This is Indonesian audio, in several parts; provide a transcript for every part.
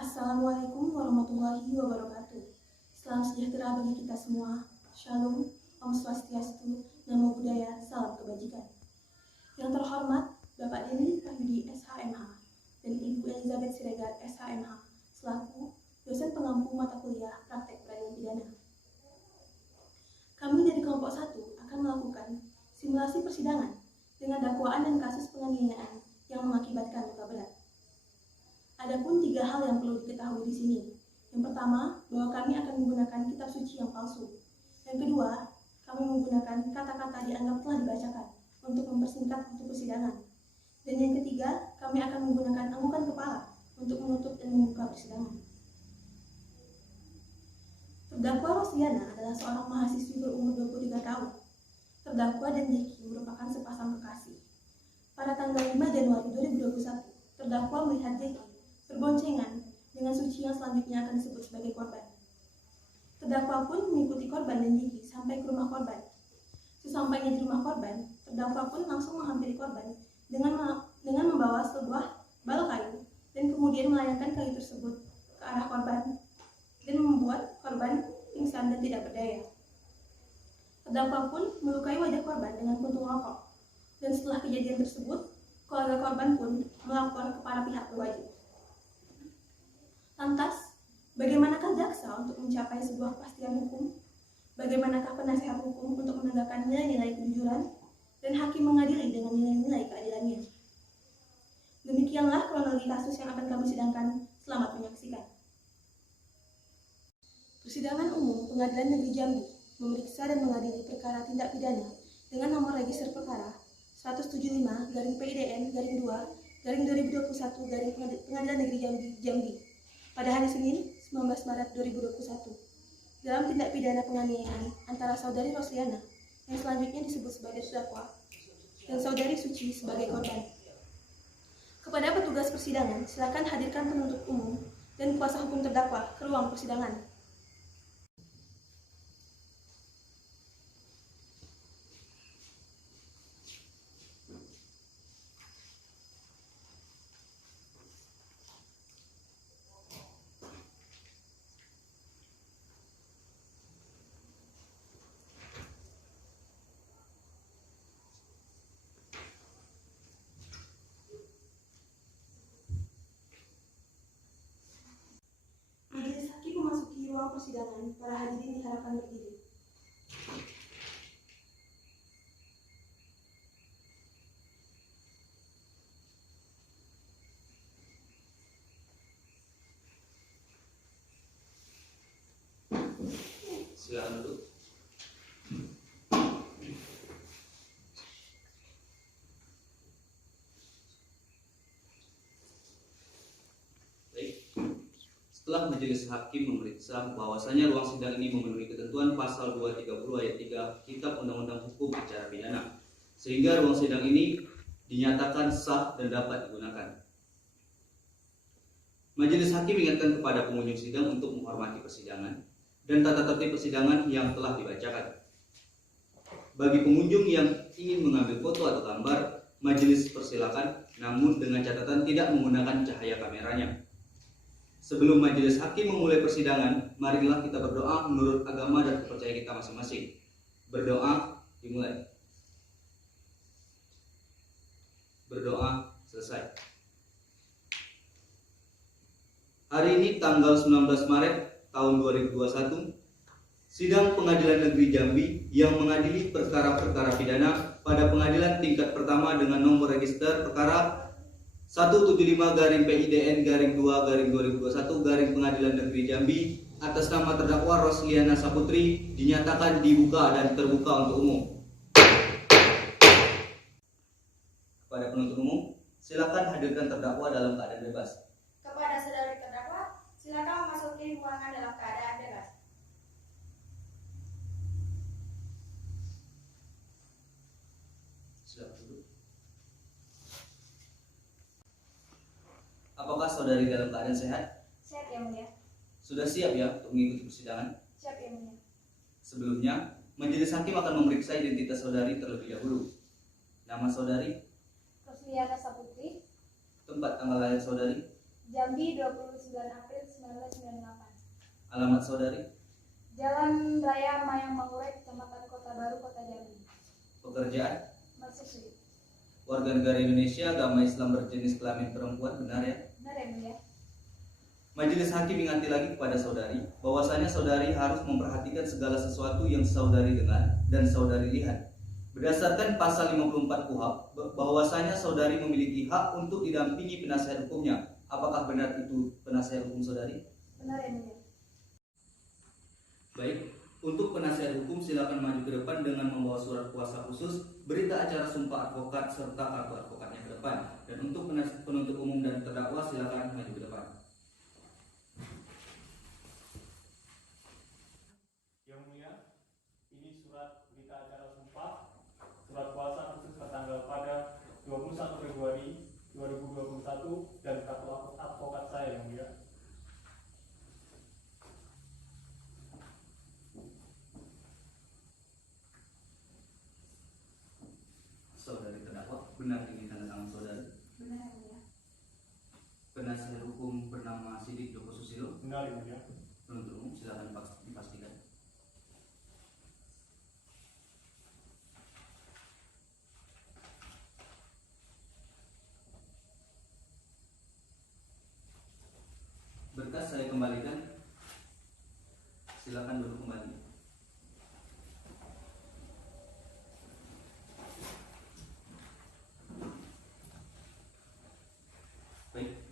Assalamualaikum warahmatullahi wabarakatuh. Salam sejahtera bagi kita semua. Shalom, Om Swastiastu, Namo Buddhaya, salam kebajikan. Yang terhormat Bapak Denny Wahyudi SHMH dan Ibu Elizabeth Siregar SHMH selaku dosen pengampu mata kuliah praktek peradilan pidana. Kami dari kelompok 1 akan melakukan simulasi persidangan dengan dakwaan dan kasus penganiayaan yang mengakibatkan luka berat. Adapun 3 hal yang perlu diketahui di sini. Yang pertama, bahwa kami akan menggunakan kitab suci yang palsu. Yang kedua, kami menggunakan kata-kata dianggap telah dibacakan untuk mempersingkat waktu persidangan. Dan yang ketiga, kami akan menggunakan anggukan kepala untuk menutup dan membuka persidangan. Terdakwa Rosliana adalah seorang mahasiswi berumur 23 tahun. Terdakwa dan Jeki merupakan sepasang kekasih. Pada tanggal 5 Januari 2021, terdakwa melihat Jeki berboncengan dengan Suci yang selanjutnya akan disebut sebagai korban. Terdakwa pun mengikuti korban dan Jeki sampai ke rumah korban. Sesampainya di rumah korban, terdakwa pun langsung menghampiri korban dengan membawa sebuah bal kayu dan kemudian melayangkan kayu tersebut ke arah korban dan membuat korban pingsan dan tidak berdaya. Terdakwa pun melukai wajah korban dengan puntung rokok, dan setelah kejadian tersebut, keluarga korban pun melapor kepada pihak berwajib. Lantas, bagaimanakah jaksa untuk mencapai sebuah kepastian hukum? Bagaimanakah penasihat hukum untuk menegakkan nilai-nilai kejujuran? Dan hakim mengadili dengan nilai-nilai keadilannya. Demikianlah kronologi kasus yang akan kami sidangkan. Selamat menyaksikan. Persidangan Umum Pengadilan Negeri Jambi memeriksa dan mengadili perkara tindak pidana dengan nomor register perkara 175-PIDN-2-2021-Pengadilan Negeri Jambi pada hari Senin 19 Maret 2021 dalam tindak pidana penganiayaan antara saudari Rosliana yang selanjutnya disebut sebagai terdakwa dan saudari Suci sebagai korban. Kepada petugas persidangan, silakan hadirkan penuntut umum dan kuasa hukum terdakwa ke ruang persidangan. Majelis Hakim memasuki ruang persidangan. Para hadirin diharapkan berdiri. Silakan duduk. Setelah majelis hakim memeriksa bahwasanya ruang sidang ini memenuhi ketentuan pasal 230 ayat 3 Kitab Undang-Undang Hukum Acara Pidana, sehingga ruang sidang ini dinyatakan sah dan dapat digunakan. Majelis hakim mengingatkan kepada pengunjung sidang untuk menghormati persidangan dan tata tertib persidangan yang telah dibacakan. Bagi pengunjung yang ingin mengambil foto atau gambar, majelis persilakan, namun dengan catatan tidak menggunakan cahaya kameranya. Sebelum majelis hakim memulai persidangan, marilah kita berdoa menurut agama dan kepercayaan kita masing-masing. Berdoa dimulai. Berdoa selesai. Hari ini tanggal 19 Maret tahun 2021, Sidang Pengadilan Negeri Jambi yang mengadili perkara-perkara pidana pada pengadilan tingkat pertama dengan nomor register perkara 175-PIDN-2-2021 Pengadilan Negeri Jambi atas nama terdakwa Rosliana Saputri dinyatakan dibuka dan terbuka untuk umum. Kepada penuntut umum, silakan hadirkan terdakwa dalam keadaan bebas. Kepada saudari terdakwa, silakan memasuki ruangan dalam keadaan bebas. Silakan duduk. Apakah saudari dalam keadaan sehat? Siap ya mulia. Sudah siap ya untuk mengikuti persidangan? Siap ya mulia. Sebelumnya, majelis hakim akan memeriksa identitas saudari terlebih dahulu. Nama saudari? Rosliana Saputri. Tempat tanggal lahir saudari? Jambi 29 April dan 8. Alamat saudari, Jalan Raya Mayang Mangurek, Kecamatan Kota Baru, Kota Jambi. pekerjaan, Mahasiswi. warga negara Indonesia, agama Islam berjenis kelamin perempuan, benar ya? Benar ya mulia? Majelis hakim ingatkan lagi kepada saudari bahwasanya saudari harus memperhatikan segala sesuatu yang saudari dengar dan saudari lihat. Berdasarkan pasal 54 KUHP, bahwasanya saudari memiliki hak untuk didampingi penasihat hukumnya. Apakah benar itu penasihat hukum saudari? Benar ya mulia? Baik, untuk penasihat hukum silakan maju ke depan dengan membawa surat kuasa khusus, berita acara sumpah advokat serta kartu advokatnya ke depan. Dan untuk penuntut umum dan terdakwa silakan maju ke depan. Yang mulia, ini surat berita acara sumpah surat kuasa khusus tertanggal pada 21 Februari 2021 dan kartu advokat saya yang mulia. Saudari terdakwa, benar ini tanda tangan saudari? Benar ya mulia? Penasihat hukum bernama Sidik Joko Susilo. Benar yang mulia. Penuntut umum silakan dipastikan. Berkas saya kembalikan. Silakan duduk kembali. Baik.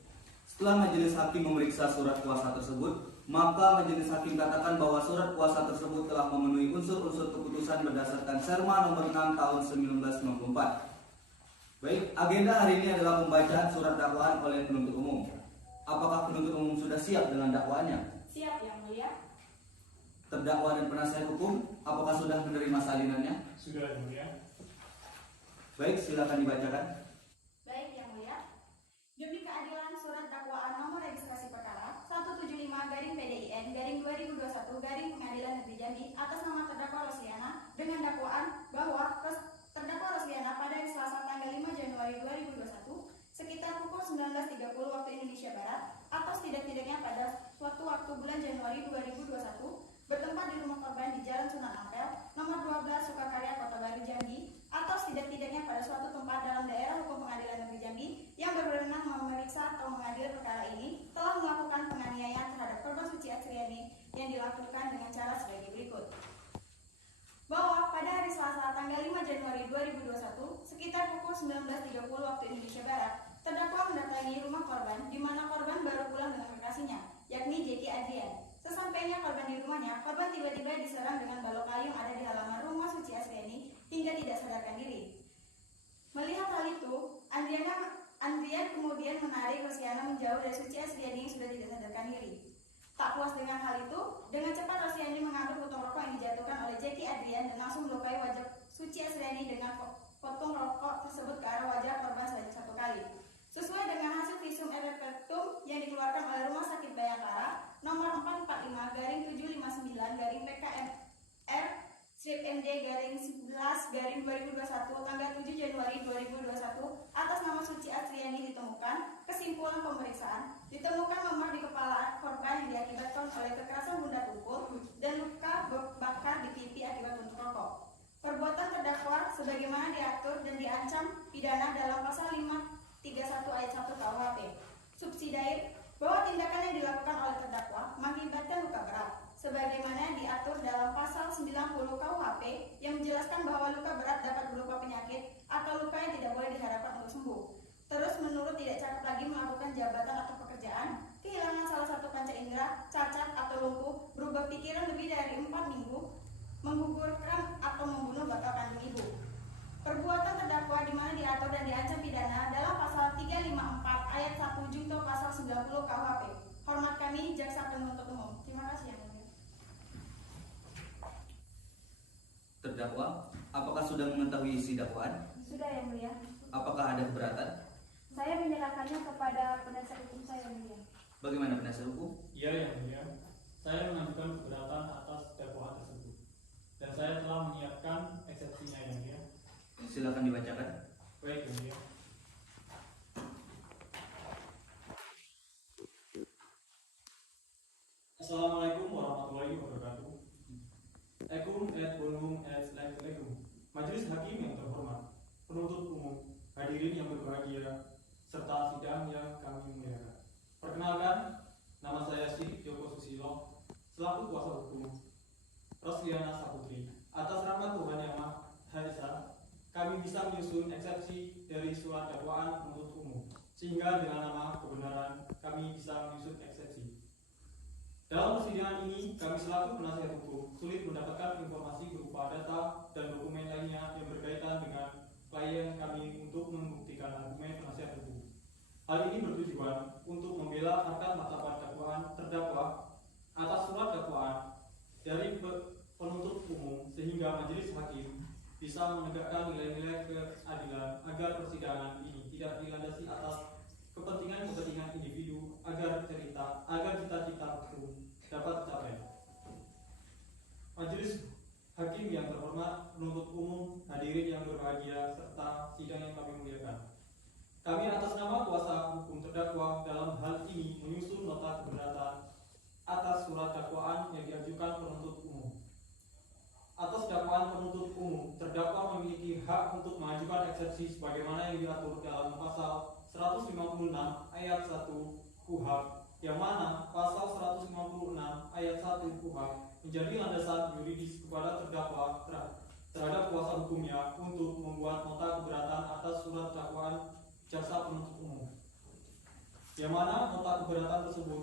Setelah majelis hakim memeriksa surat kuasa tersebut, maka majelis hakim katakan bahwa surat kuasa tersebut telah memenuhi unsur-unsur keputusan berdasarkan Serma nomor 6 tahun 1994. Baik, agenda hari ini adalah pembacaan surat dakwaan oleh penuntut umum. Apakah penuntut umum sudah siap dengan dakwaannya? Siap yang mulia? Terdakwa dan penasihat hukum, apakah sudah menerima salinannya? Sudah yang mulia. Baik, silakan dibacakan. Baik yang mulia. Demi keadilan surat dakwaan nomor registrasi perkara 175/PDIN/2021 Pengadilan Negeri Jambi atas nama terdakwa Rosliana dengan dakwaan bahwa terdakwa Rosliana pada hari Selasa tanggal 5 Januari 2021 sekitar pukul 19.30 waktu Indonesia Barat atau setidak-tidaknya pada waktu bulan Januari 2021 bertempat di rumah korban di Jalan Sunan Ampel nomor 12 Sukakarya Kota Baru Jambi atau setidak-tidaknya pada suatu tempat dalam daerah hukum Pengadilan Negeri Jambi yang berwenang memeriksa atau mengadili perkara ini telah melakukan penganiayaan terhadap korban Suci Asriani yang dilakukan dengan cara sebagai berikut. Bahwa pada hari Selasa tanggal 5 Januari 2021 sekitar pukul 19.30 waktu Indonesia Barat, terdakwa mendatangi rumah korban di mana korban baru pulang dengan kekasihnya, yakni Jeki Adrian. Sesampainya korban di rumahnya, korban tiba-tiba diserang dengan balok kayu yang ada di halaman rumah Suci Asriani hingga tidak sadarkan diri. Melihat hal itu, Andrian kemudian menarik Rosliana menjauh dari Suci Asriani yang sudah tidak sadarkan diri. Tak puas dengan hal itu, dengan cepat Rosliani mengambil potong rokok yang dijatuhkan oleh Jeki Adrian dan langsung melukai wajah Suci Asriani dengan potong rokok tersebut ke arah wajah korban sebanyak 1 kali. Sesuai dengan hasil visum et repertum yang dikeluarkan oleh Rumah Sakit Bayangkara nomor 445/PK-MR MD/11/2021 tanggal 7 Januari 2021 atas nama Suci Asriani ditemukan. Kesimpulan pemeriksaan, ditemukan memar di kepala korban yang diakibatkan oleh kekerasan benda tumpul dan luka bakar di pipi akibat puntung rokok. Perbuatan terdakwa sebagaimana diatur dan diancam pidana dalam pasal 531 ayat 1 KUHP. Subsidiar bahwa tindakan yang dilakukan oleh terdakwa mengakibatkan luka berat sebagaimana diatur dalam pasal 90 KUHP yang menjelaskan bahwa luka berat dapat berupa penyakit atau luka yang tidak boleh diharapkan untuk sembuh. Terus menurut tidak cakap lagi melakukan jabatan atau pekerjaan, kehilangan salah satu panca indera, cacat atau lumpuh, berubah pikiran lebih dari 4 minggu, menggugurkan atau membunuh bapak kandung ibu. Perbuatan terdakwa di mana diatur dan diancam pidana dalam pasal 354 ayat 1 junto pasal 90 KUHP. Hormat kami jaksa penuntut umum. Terima kasih yang mulia. Terdakwa, apakah sudah mengetahui isi dakwaan? Sudah yang mulia. Apakah ada keberatan? Saya menyerahkannya kepada penasihat hukum saya yang mulia. Bagaimana penasihat hukum? Iya yang mulia. Saya mengajukan keberatan atas dakwaan tersebut. Dan saya telah menyiapkan eksepsinya yang mulia. Silakan dibacakan. Baik yang mulia. warahmatullahi wabarakatuh. Ekum et bonum et lain-lain. Majelis hakim yang terhormat, penuntut umum, hadirin yang berbahagia, serta sidang yang kami muliakan. Perkenalkan, nama saya Sidik Joko Susilo, selaku kuasa hukum Rosliana Saputri. Atas rahmat Tuhan Yang Maha Esa, kami bisa menyusun eksepsi dari surat dakwaan penuntut umum, sehingga dengan nama kebenaran kami bisa menyusun eksepsi. Dalam persidangan ini, kami selaku penasihat hukum sulit mendapatkan informasi berupa data dan dokumen lainnya yang berkaitan dengan klien kami untuk membuktikan argumen penasihat hukum. Hal ini bertujuan untuk membela harkat martabat dakwaan terdakwa atas surat dakwaan dari penuntut umum, sehingga majelis hakim bisa menegakkan nilai-nilai keadilan agar persidangan ini tidak dilandasi atas kepentingan individu, agar cita-cita hukum dapat tercapai. Majelis hakim yang terhormat, penuntut umum, hadirin yang berbahagia, serta sidang yang kami muliakan. Kami atas nama kuasa hukum terdakwa dalam hal ini menyusun nota keberatan atas surat dakwaan yang diajukan penuntut umum. Atas dakwaan penuntut umum, terdakwa memiliki hak untuk mengajukan eksepsi sebagaimana yang diatur dalam pasal 156 ayat 1 KUHP, yang mana pasal 156 ayat 1 KUHP menjadi landasan yuridis kepada terdakwa terhadap kuasa hukumnya untuk membuat nota keberatan atas surat dakwaan jaksa penuntut umum, yang mana nota keberatan tersebut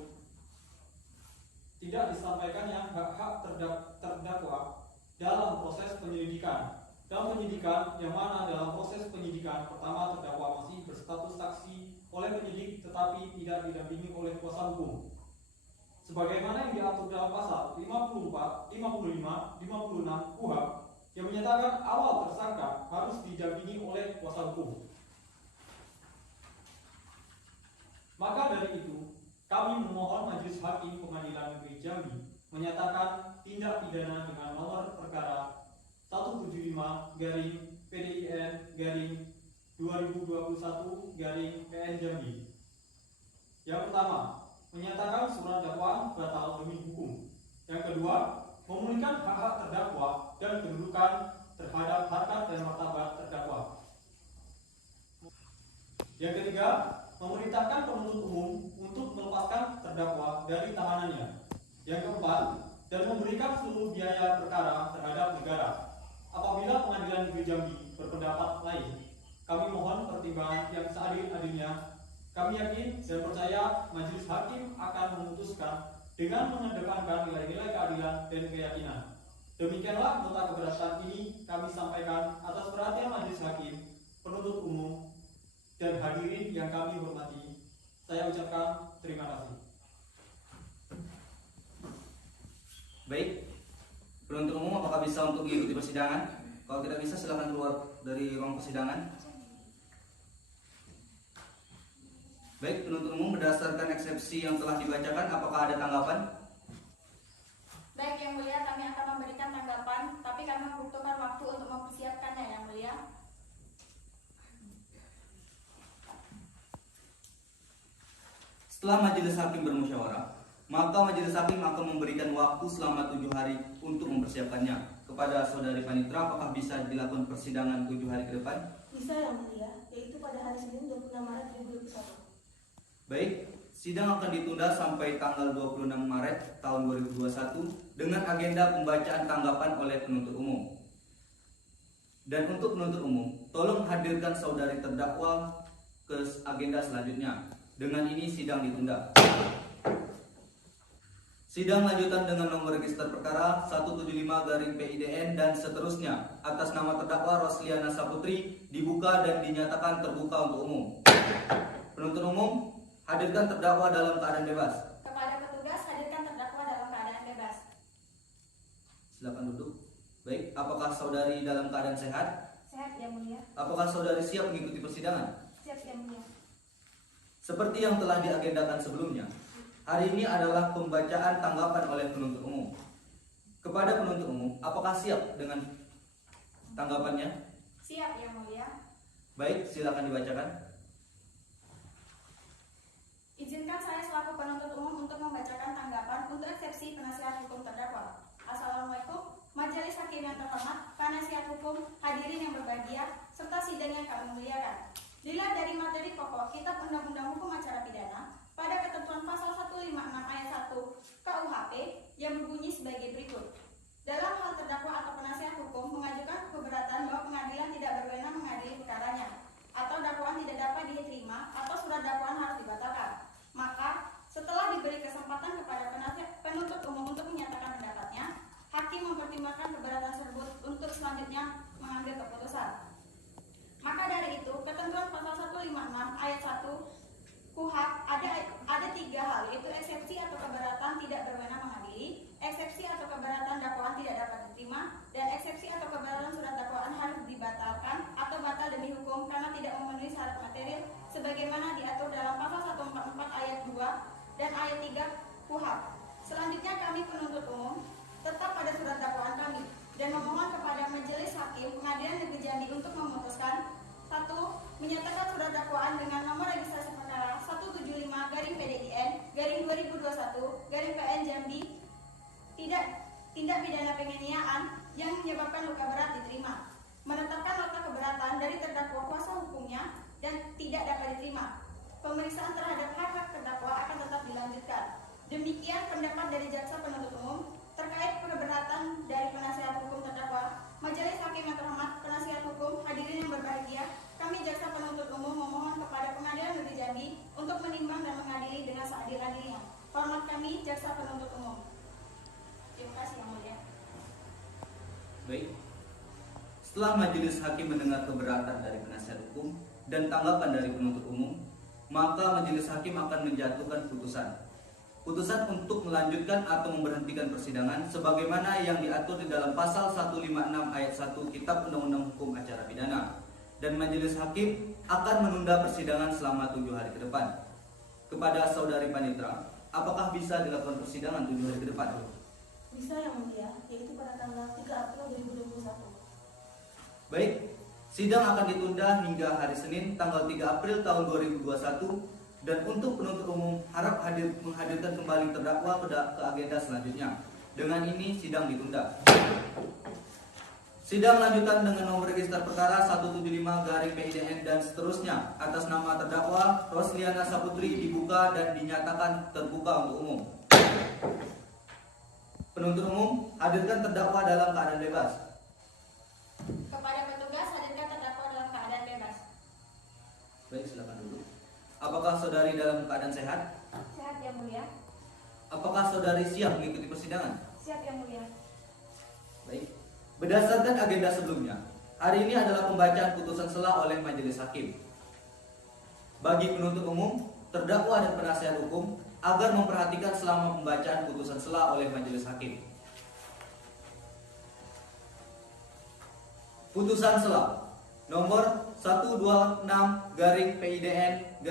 tidak disampaikannya hak-hak terdakwa dalam proses penyelidikan. Dalam penyidikan, yang mana dalam proses penyidikan pertama terdakwa masih berstatus saksi oleh penyidik tetapi tidak didampingi oleh kuasa hukum, sebagaimana yang diatur dalam pasal 54, 55, 56 KUHP yang menyatakan awal tersangka harus didampingi oleh kuasa hukum. Maka dari itu, kami memohon Majelis Hakim Pengadilan Negeri Jambi menyatakan tindak pidana dengan nomor perkara 175-PDIN-2021-PN Jambi. Yang pertama, menyatakan surat dakwaan batal demi hukum. Yang kedua, memulihkan hak-hak terdakwa dan kedudukan terhadap harkat dan martabat terdakwa. Yang ketiga, memerintahkan penuntut umum untuk melepaskan terdakwa dari tahanannya. Yang keempat, dan memberikan seluruh biaya perkara terhadap negara. Apabila Pengadilan Negeri Jambi berpendapat lain, kami mohon pertimbangan yang seadil-adilnya. Kami yakin dan percaya majelis hakim akan memutuskan dengan mengedepankan nilai-nilai keadilan dan keyakinan. Demikianlah nota keberatan ini kami sampaikan atas perhatian majelis hakim, penuntut umum, dan hadirin yang kami hormati. Saya ucapkan terima kasih. Baik, penuntut umum apakah bisa untuk mengikuti persidangan? Kalau tidak bisa, silakan keluar dari ruang persidangan. Baik, penuntut umum berdasarkan eksepsi yang telah dibacakan, apakah ada tanggapan? Baik, Yang Mulia, kami akan memberikan tanggapan, tapi kami membutuhkan waktu untuk mempersiapkannya, Yang Mulia. Setelah majelis hakim bermusyawarah, maka majelis hakim akan memberikan waktu selama 7 hari untuk mempersiapkannya. Kepada saudari Panitra, apakah bisa dilakukan persidangan 7 hari ke depan? Bisa Yang Mulia, yaitu pada hari Senin 26 Maret 2021. Baik, sidang akan ditunda sampai tanggal 26 Maret tahun 2021 dengan agenda pembacaan tanggapan oleh penuntut umum. Dan untuk penuntut umum, tolong hadirkan saudari terdakwa ke agenda selanjutnya. Dengan ini sidang ditunda. Sidang lanjutan dengan nomor register perkara 175-PIDN dan seterusnya atas nama terdakwa Rosliana Saputri dibuka dan dinyatakan terbuka untuk umum. Penuntut umum, hadirkan terdakwa dalam keadaan bebas. Kepada petugas, hadirkan terdakwa dalam keadaan bebas. Silakan duduk. Baik, apakah saudari dalam keadaan sehat? Sehat, Yang Mulia. Apakah saudari siap mengikuti persidangan? Siap, Yang Mulia. Seperti yang telah diagendakan sebelumnya, hari ini adalah pembacaan tanggapan oleh penuntut umum. Kepada penuntut umum, apakah siap dengan tanggapannya? Siap, Yang Mulia. Baik, silakan dibacakan. Izinkan saya selaku penuntut umum untuk membacakan tanggapan untuk eksepsi penasihat hukum terdakwa. Assalamualaikum, Majelis Hakim yang terhormat, penasihat hukum, hadirin yang berbahagia, serta sidang yang kami muliakan. Dilihat dari materi pokok Kitab Undang-Undang Hukum Acara Pidana pada ketentuan pasal 156 ayat 1 KUHP yang berbunyi sebagai berikut. Dalam hal terdakwa atau penasihat hukum mengajukan keberatan bahwa pengadilan tidak berwenang mengadili perkaranya, atau dakwaan tidak dapat diterima, atau surat dakwaan harus dibatalkan, maka setelah diberi kesempatan kepada penuntut umum untuk menyatakan pendapatnya, hakim mempertimbangkan keberatan tersebut untuk selanjutnya mengambil keputusan. Maka dari itu, ketentuan pasal 156 ayat 1 KUHP ada 3 hal, yaitu eksepsi atau keberatan tidak berwenang mengadili, eksepsi atau keberatan dakwaan tidak dapat diterima, dan eksepsi atau keberatan surat dakwaan harus dibatalkan atau batal demi hukum karena tidak memenuhi syarat material sebagaimana diatur dalam pasal 144 ayat 2 dan ayat 3 KUHP. Selanjutnya kami penuntut umum tetap pada surat dakwaan kami dan memohon kepada Majelis Hakim Pengadilan Negeri Jambi untuk memutuskan 1. Menyatakan surat dakwaan dengan nomor registrasi perkara 175-PDIN-2021-PN Jambi tindak pidana penganiayaan yang menyebabkan luka berat diterima, menetapkan nota keberatan dari terdakwa kuasa hukumnya dan tidak dapat diterima. Pemeriksaan terhadap hak-hak terdakwa akan tetap dilanjutkan. Demikian pendapat dari jaksa penuntut umum terkait keberatan dari penasihat hukum terdakwa. Majelis Hakim yang terhormat, penasihat hukum, hadirin yang berbahagia, kami jaksa penuntut umum memohon kepada Pengadilan Negeri Jambi untuk menimbang dan mengadili dengan seadil-adilnya. Hormat kami, jaksa penuntut umum. Terima kasih yang mulia. Baik. Setelah majelis hakim mendengar keberatan dari penasihat hukum dan tanggapan dari penuntut umum, maka majelis hakim akan menjatuhkan putusan. Putusan untuk melanjutkan atau memberhentikan persidangan sebagaimana yang diatur di dalam pasal 156 ayat 1 Kitab Undang-Undang Hukum Acara Pidana. Dan majelis hakim akan menunda persidangan selama 7 hari ke depan. Kepada saudari Panitra, apakah bisa dilakukan persidangan 7 hari ke depan? Bisa yang mulia, yaitu pada tanggal 3 April 2021. Baik, sidang akan ditunda hingga hari Senin tanggal 3 April tahun 2021 dan untuk penuntut umum harap menghadirkan kembali terdakwa ke agenda selanjutnya. Dengan ini sidang ditunda. Sidang lanjutan dengan nomor register perkara 175-PIDN dan seterusnya atas nama terdakwa Rosliana Saputri dibuka dan dinyatakan terbuka untuk umum. Penuntut umum, hadirkan terdakwa dalam keadaan bebas. Kepada petugas, hadirkan terdakwa dalam keadaan bebas. Baik, silakan duduk. Apakah saudari dalam keadaan sehat? Sehat yang mulia. Apakah saudari siap mengikuti persidangan? Siap yang mulia. Baik. Berdasarkan agenda sebelumnya, hari ini adalah pembacaan putusan sela oleh majelis hakim. Bagi penuntut umum, terdakwa dan penasihat hukum agar memperhatikan selama pembacaan putusan sela oleh majelis hakim. Putusan sela nomor 126-PIDN-2021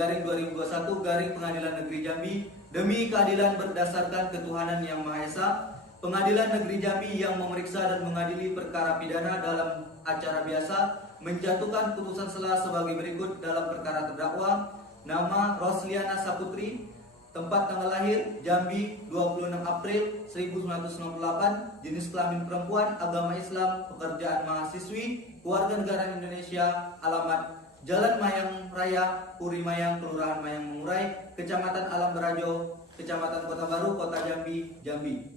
Pengadilan Negeri Jambi demi keadilan berdasarkan ketuhanan yang Maha Esa, Pengadilan Negeri Jambi yang memeriksa dan mengadili perkara pidana dalam acara biasa menjatuhkan putusan sela sebagai berikut dalam perkara terdakwa nama Rosliana Saputri, tempat tanggal lahir Jambi 26 April 1998, jenis kelamin perempuan, agama Islam, pekerjaan mahasiswi, keluarga negara Indonesia, alamat Jalan Mayang Raya, Puri Mayang, Kelurahan Mayang Mengurai, Kecamatan Alam Berajo, Kecamatan Kota Baru, Kota Jambi, Jambi.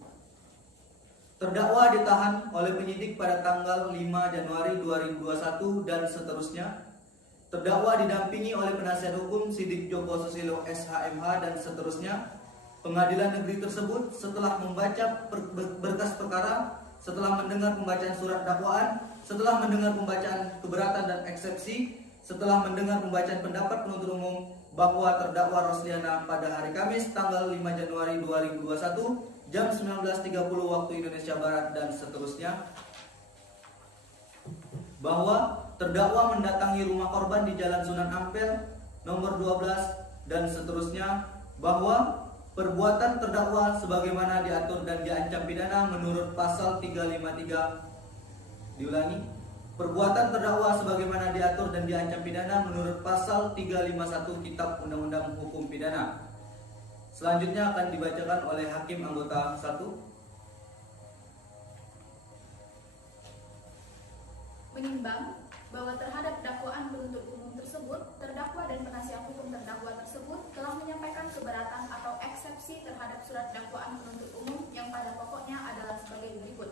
Terdakwa ditahan oleh penyidik pada tanggal 5 Januari 2021 dan seterusnya. Terdakwa didampingi oleh penasihat hukum Sidik Joko Susilo SHMH dan seterusnya. Pengadilan negeri tersebut setelah membaca berkas perkara, setelah mendengar pembacaan surat dakwaan, setelah mendengar pembacaan keberatan dan eksepsi, setelah mendengar pembacaan pendapat penuntut umum bahwa terdakwa Rosliana pada hari Kamis tanggal 5 Januari 2021 jam 19.30 waktu Indonesia Barat dan seterusnya, bahwa terdakwa mendatangi rumah korban di Jalan Sunan Ampel nomor 12 dan seterusnya, bahwa perbuatan terdakwa sebagaimana diatur dan diancam pidana menurut pasal 353. Diulangi, perbuatan terdakwa sebagaimana diatur dan diancam pidana menurut pasal 351 Kitab Undang-Undang Hukum Pidana. Selanjutnya akan dibacakan oleh Hakim Anggota 1. Menimbang bahwa terhadap dakwaan penuntut umum tersebut, terdakwa dan penasihat hukum terdakwa tersebut telah menyampaikan keberatan atau eksepsi terhadap surat dakwaan penuntut umum yang pada pokoknya adalah sebagai berikut.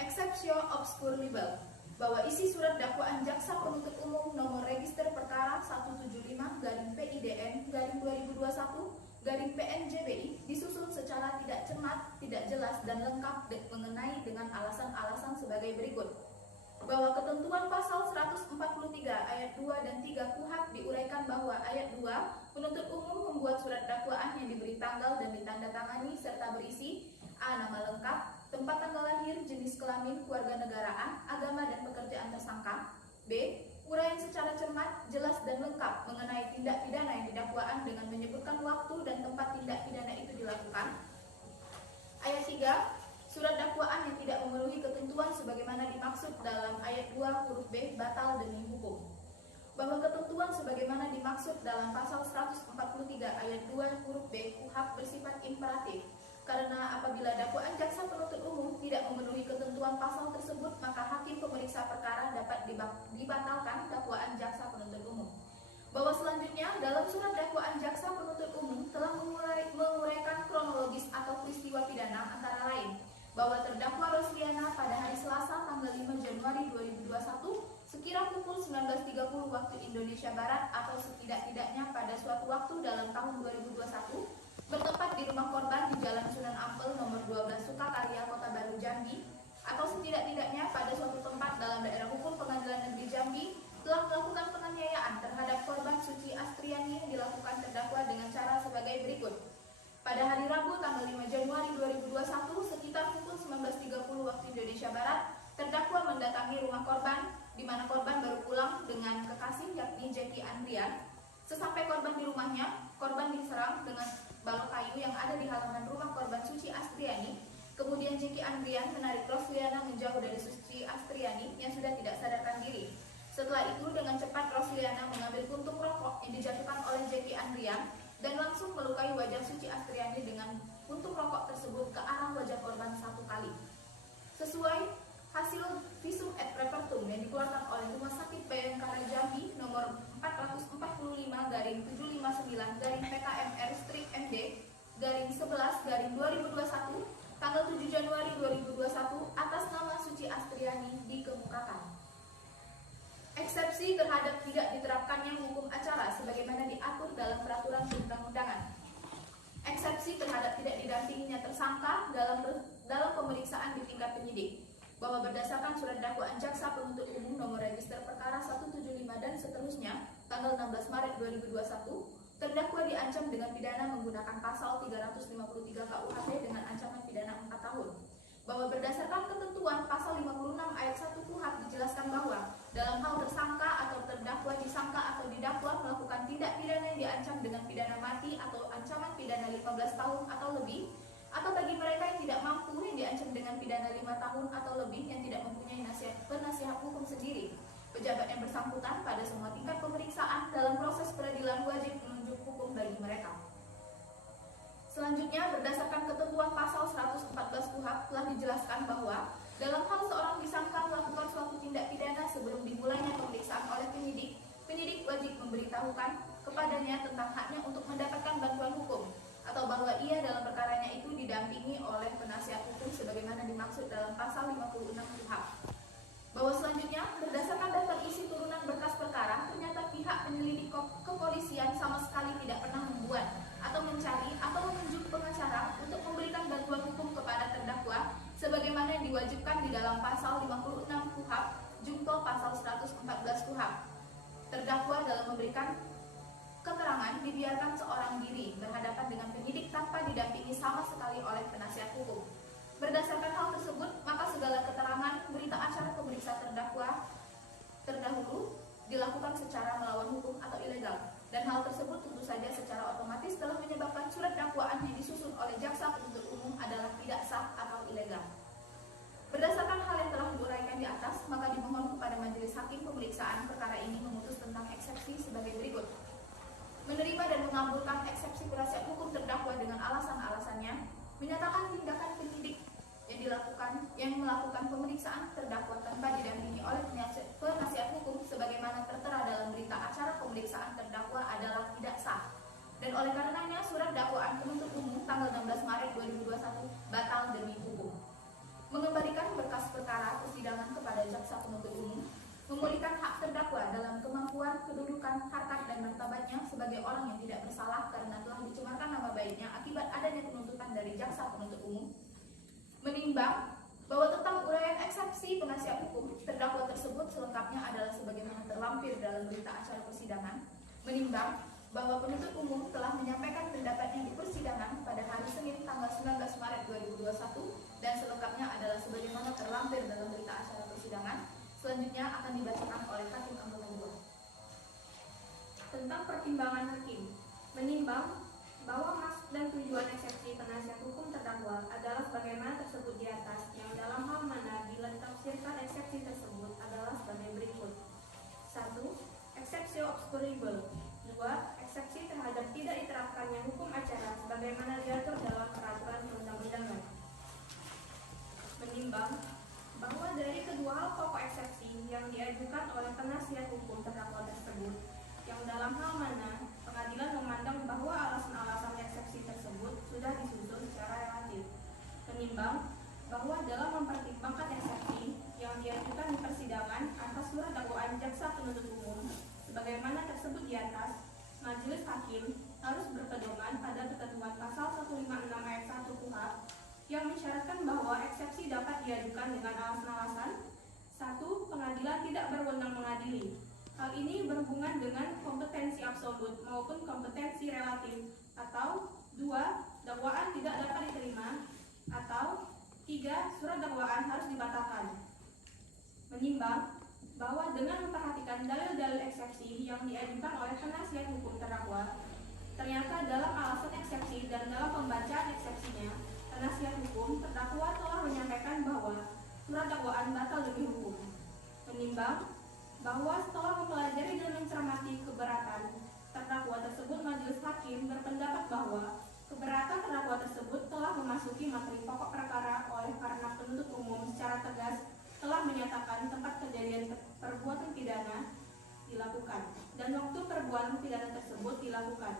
Exceptio obscur libel, bahwa isi surat dakwaan jaksa penuntut umum nomor register perkara 175/P.IDN/2021/PNJBI disusun secara tidak cermat, tidak jelas dan lengkap mengenai dengan alasan-alasan sebagai berikut. Bahwa ketentuan pasal 143 ayat 2 dan 3 KUHP diuraikan bahwa ayat 2 penuntut umum membuat surat dakwaan yang diberi tanggal dan ditandatangani serta berisi A. Nama lengkap, tempat tanggal lahir, jenis kelamin, kewarganegaraan, agama dan pekerjaan tersangka. B. Uraian secara cermat, jelas dan lengkap mengenai tindak pidana yang didakwaan dengan menyebutkan waktu dan tempat tindak pidana itu dilakukan. Ayat 3. Surat dakwaan yang tidak memenuhi ketentuan sebagaimana dimaksud dalam ayat 2 huruf B batal demi hukum. Bahwa ketentuan sebagaimana dimaksud dalam pasal 143 ayat 2 huruf B KUHP bersifat imperatif. Karena apabila dakwaan jaksa penuntut umum tidak memenuhi ketentuan pasal tersebut, maka hakim pemeriksa perkara dapat dibatalkan dakwaan jaksa penuntut umum. Bahwa selanjutnya dalam surat dakwaan jaksa penuntut umum telah menguraikan kronologis atau peristiwa pidana antara lain bahwa terdakwa Rosliana pada hari Selasa tanggal 5 Januari 2021 sekira pukul 19.30 waktu Indonesia Barat atau setidak-tidaknya pada suatu waktu dalam tahun 2021 bertempat di rumah korban di Jalan Sunan Ampel nomor 12 Sukakarya, Kota Baru, Jambi atau setidak-tidaknya pada suatu tempat dalam daerah hukum Pengadilan Negeri Jambi telah melakukan penganiayaan terhadap korban Suci Astriani yang dilakukan terdakwa dengan cara sebagai berikut. Pada hari Rabu tanggal 5 Januari 2021 sekitar pukul 19.30 waktu Indonesia Barat, terdakwa mendatangi rumah korban di mana korban baru pulang dengan kekasih yakni Jackie Andrian. Sesampai korban di rumahnya, korban diserang dengan balok kayu yang ada di halaman rumah korban Suci Astriani. Kemudian Jackie Andrian menarik Rosliana menjauh dari Suci Astriani yang sudah tidak sadarkan diri. Setelah itu dengan cepat Rosliana mengambil puntung rokok yang dijatuhkan oleh Jackie Andrian dan langsung melukai wajah Suci Astriani dengan puntung rokok tersebut ke arah wajah korban satu kali. Sesuai hasil visum et repertum yang dikeluarkan oleh Rumah Sakit Bayangkara Jambi nomor 445/759/PKMR/MD/11/2021 tanggal 7 Januari 2021 atas nama Suci Astriani dikemukakan. Eksepsi terhadap tidak diterapkannya hukum acara sebagaimana diatur dalam peraturan perundang-undangan. Eksepsi terhadap tidak didampinginya tersangka dalam pemeriksaan di tingkat penyidik. Bahwa berdasarkan surat dakwaan jaksa penuntut umum nomor register perkara 175 dan seterusnya tanggal 16 Maret 2021, terdakwa diancam dengan pidana menggunakan pasal 353 KUHP dengan ancaman pidana 4 tahun. Bahwa berdasarkan ketentuan pasal 56 ayat 1 KUHP dijelaskan bahwa dalam hal tersangka atau terdakwa disangka atau didakwa melakukan tindak pidana yang diancam dengan pidana mati atau ancaman pidana 15 tahun atau lebih, atau bagi mereka yang tidak mampu yang diancam dengan pidana 5 tahun atau lebih yang tidak mempunyai penasihat hukum sendiri, pejabat yang bersangkutan pada semua tingkat pemeriksaan dalam proses peradilan wajib menunjuk hukum bagi mereka. Selanjutnya, berdasarkan ketentuan pasal 114 KUHP telah dijelaskan bahwa dalam hal seorang disangka melakukan suatu tindak pidana sebelum dimulainya pemeriksaan oleh penyidik, penyidik wajib memberitahukan kepadanya tentang haknya untuk mendapatkan bantuan hukum atau bahwa ia dalam perkaranya itu didampingi oleh penasihat hukum sebagaimana dimaksud dalam pasal 56 KUHP. Bahwa selanjutnya, berdasarkan daftar isi turunan berkas perkara, ternyata pihak penyelidik kepolisian sama sekali tidak pernah membuat atau mencari atau menunjuk pengacara untuk memberikan bantuan hukum kepada terdakwa sebagaimana yang diwajibkan di dalam pasal 56 KUHP jungto pasal 114 KUHP. Terdakwa dalam memberikan keterangan dibiarkan seorang diri berhadapan dengan penyidik tanpa didampingi sama sekali oleh penasihat hukum. Berdasarkan hal tersebut, maka segala keterangan berita acara pemeriksa terdakwa terdahulu dilakukan secara melawan hukum atau ilegal, dan hal tersebut tentu saja secara otomatis telah menyebabkan surat dakwaan yang disusun oleh jaksa penuntut umum adalah tidak sah atau ilegal. Berdasarkan hal yang telah diuraikan di atas, maka dimohon kepada majelis hakim pemeriksaan perkara ini memutus tentang eksepsi sebagai berikut. menerima dan mengabulkan eksepsi penasihat hukum terdakwa dengan alasan-alasannya, menyatakan tindakan penyidik yang melakukan pemeriksaan terdakwa tanpa didampingi oleh penasihat hukum sebagaimana tertera dalam berita acara pemeriksaan terdakwa adalah tidak sah. Dan oleh karenanya surat dakwaan penuntut umum tanggal 16 Maret 2021 batal demi hukum. Mengembalikan berkas perkara persidangan kepada jaksa penuntut umum, memulihkan hak terdakwa dalam kemampuan, kedudukan, harkat dan martabatnya sebagai orang yang tidak bersalah karena telah dicemarkan nama baiknya akibat adanya penuntutan dari jaksa penuntut umum. Menimbang bahwa tentang uraian eksepsi penasihat hukum terdakwa tersebut selengkapnya adalah sebagaimana terlampir dalam berita acara persidangan. Menimbang bahwa penuntut umum telah menyampaikan pendapatnya di persidangan pada hari Senin tanggal 19 Maret 2021 dan selengkapnya adalah sebagaimana terlampir dalam berita acara persidangan. Selanjutnya akan dibacakan oleh Hakim Anggota 2. Tentang pertimbangan hakim, menimbang bahwa maksud dan tujuan eksepsi penasihat hukum terdakwa adalah sebagaimana tersebut di atas, yang dalam hal mana bila ditafsirkan eksepsi tersebut adalah sebagai berikut. 1. Exceptio obscurable. 2. Eksepsi terhadap tidak diterapkannya hukum acara sebagaimana diatur dalam peraturan perundang-undangan. Menimbang bahwa dari kedua hal pokok eksepsi yang diajukan oleh penasihat hukum terdakwa tersebut, yang dalam hal mana pengadilan memandang bahwa alasan-alasan eksepsi tersebut sudah disusun secara relatif. Menimbang bahwa dalam mempertimbangkan eksepsi yang diajukan di persidangan atas surat dakwaan jaksa penuntut umum sebagaimana tersebut di atas, majelis hakim harus berpedoman pada ketentuan pasal 156 ayat 1 KUHP yang mensyaratkan bahwa eksepsi dapat diajukan dengan alasan-alasan: 1. Pengadilan tidak berwenang mengadili. Hal ini berhubungan dengan kompetensi absolut maupun kompetensi relatif, atau 2. Dakwaan tidak dapat diterima, atau 3. Surat dakwaan harus dibatalkan. Menimbang bahwa dengan memperhatikan dalil-dalil eksepsi yang diajukan oleh penasihat hukum terdakwa, ternyata dalam alasan eksepsi dan dalam pembacaan eksepsinya, penasihat hukum terdakwa telah menyampaikan bahwa surat dakwaan batal demi hukum. Menimbang bahwa setelah mempelajari dan mencermati keberatan terdakwa tersebut, majelis hakim berpendapat bahwa keberatan terdakwa tersebut telah memasuki materi pokok perkara oleh karena penuntut umum secara tegas telah menyatakan tempat kejadian perbuatan pidana dilakukan dan waktu perbuatan pidana tersebut dilakukan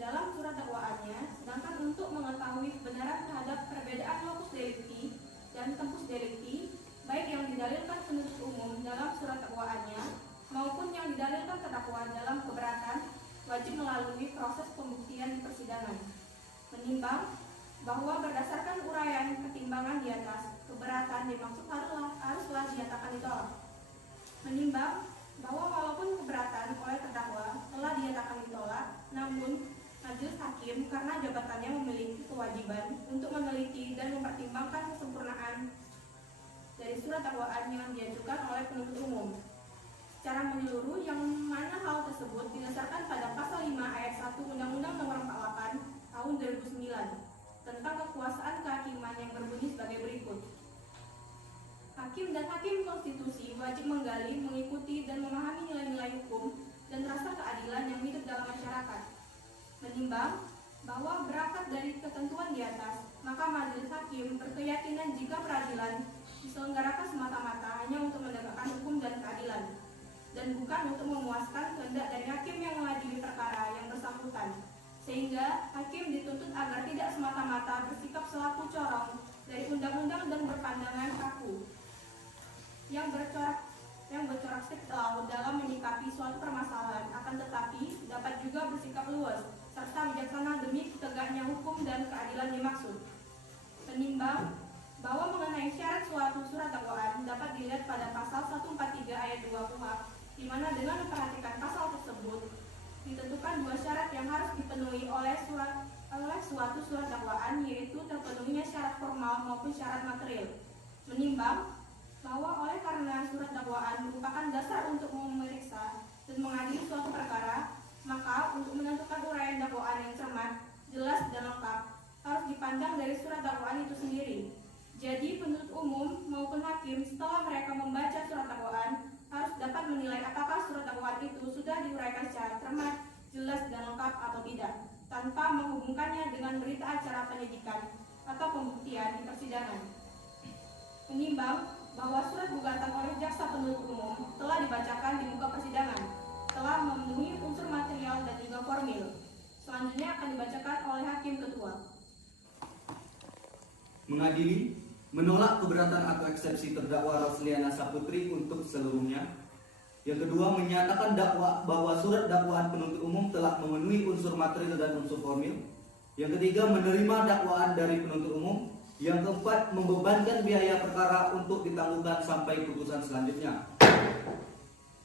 dalam surat dakwaannya, sedangkan untuk mengetahui kebenaran terhadap perbedaan lokus delikti dan tempus delikti baik yang didalilkan penuntut umum dalam surat dakwaannya maupun yang didalilkan terdakwa dalam keberatan, wajib melalui proses pembuktian di persidangan. Menimbang bahwa berdasarkan uraian pertimbangan di atas, keberatan dimaksud haruslah dinyatakan ditolak. Menimbang bahwa walaupun keberatan oleh terdakwa telah dinyatakan ditolak, namun majelis hakim karena jabatannya memiliki kewajiban untuk meneliti dan mempertimbangkan kesempurnaan dari surat dakwaan yang diajukan oleh penuntut umum secara menyeluruh, yang mana hal tersebut didasarkan pada pasal 5 ayat 1 Undang-Undang Nomor 48 Tahun 2009 tentang kekuasaan kehakiman yang berbunyi sebagai berikut. Hakim dan hakim konstitusi wajib menggali, mengikuti, dan memahami nilai-nilai hukum dan rasa keadilan yang hidup dalam masyarakat. Menimbang bahwa berangkat dari ketentuan di atas, maka majelis hakim berkeyakinan jika peradilan diselenggarakan semata-mata hanya untuk menegakkan hukum dan keadilan, dan bukan untuk memuaskan kehendak dari hakim yang mengadili perkara yang bersangkutan, sehingga hakim dituntut agar tidak semata-mata bersikap selaku corong dari undang-undang dan berpandangan kaku yang bercorak selalu dalam menyikapi suatu permasalahan, akan tetapi dapat juga bersikap luas serta bijaksana demi tegaknya hukum dan keadilan dimaksud. Menimbang bahwa mengenai syarat suatu surat dakwaan dapat dilihat pada pasal 143 ayat 2 KUHP, di mana dengan memperhatikan pasal tersebut ditentukan dua syarat yang harus dipenuhi oleh suatu surat dakwaan, yaitu terpenuhinya syarat formal maupun syarat material. Menimbang bahwa oleh karena surat dakwaan merupakan dasar untuk memeriksa dan mengadili suatu perkara, maka untuk menentukan uraian dakwaan yang cermat, jelas dan lengkap harus dipandang dari surat dakwaan itu sendiri. Jadi penuntut umum maupun hakim setelah mereka membaca surat dakwaan harus dapat menilai apakah surat dakwaan itu sudah diuraikan secara cermat, jelas jelas dan lengkap atau tidak, tanpa menghubungkannya dengan berita acara penyidikan atau pembuktian di persidangan. Menimbang bahwa surat gugatan oleh jaksa penuntut umum telah dibacakan di muka persidangan, telah memenuhi unsur material dan juga formil. Selanjutnya akan dibacakan oleh Hakim Ketua. Mengadili, menolak keberatan atau eksepsi terdakwa Rosliana Saputri untuk seluruhnya. Yang kedua, menyatakan bahwa surat dakwaan penuntut umum telah memenuhi unsur material dan unsur formil. Yang ketiga, menerima dakwaan dari penuntut umum. Yang keempat, membebankan biaya perkara untuk ditangguhkan sampai putusan selanjutnya.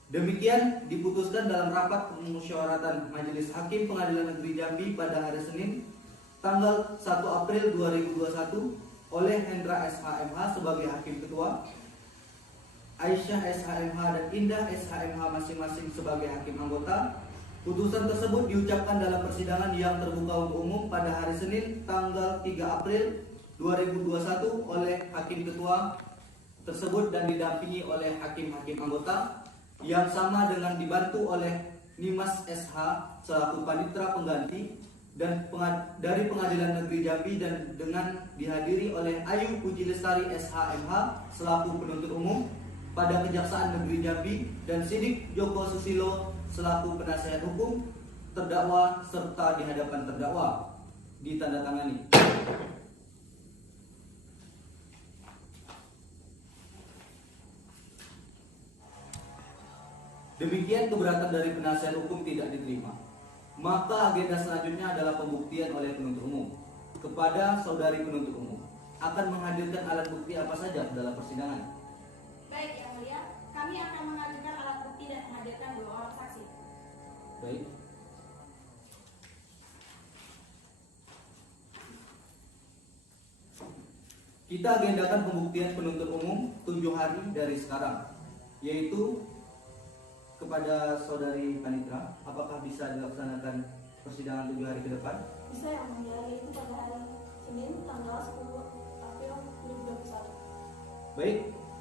Demikian diputuskan dalam rapat pemusyawaratan Majelis Hakim Pengadilan Negeri Jambi pada hari Senin tanggal 1 April 2021 oleh Hendra SHMH sebagai Hakim Ketua, Aisyah SHMH dan Indah SHMH masing-masing sebagai Hakim Anggota. Putusan tersebut diucapkan dalam persidangan yang terbuka untuk umum pada hari Senin tanggal 3 April 2021 oleh Hakim Ketua tersebut dan didampingi oleh hakim-hakim anggota yang sama dengan dibantu oleh Nimas SH selaku panitera pengganti dan dari Pengadilan Negeri Jambi dan dengan dihadiri oleh Ayu Puji Lestari SHMH selaku penuntut umum pada Kejaksaan Negeri Jambi dan Sidik Joko Susilo selaku penasihat hukum terdakwa serta di hadapan terdakwa. Ditandatangani. Demikian keberatan dari penasihat hukum tidak diterima. Maka agenda selanjutnya adalah pembuktian oleh penuntut umum. Kepada saudari penuntut umum akan menghadirkan alat bukti apa saja dalam persidangan. Baik, Yang Mulia, kami akan mengajukan alat bukti dan menghadirkan 2 orang saksi. Baik. Kita agendakan pembuktian penuntut umum 7 hari dari sekarang, yaitu kepada saudari Panitra, apakah bisa dilaksanakan persidangan 7 hari ke depan? Bisa Yang Mulia, yaitu pada hari Senin tanggal 10 April 2021. Baik,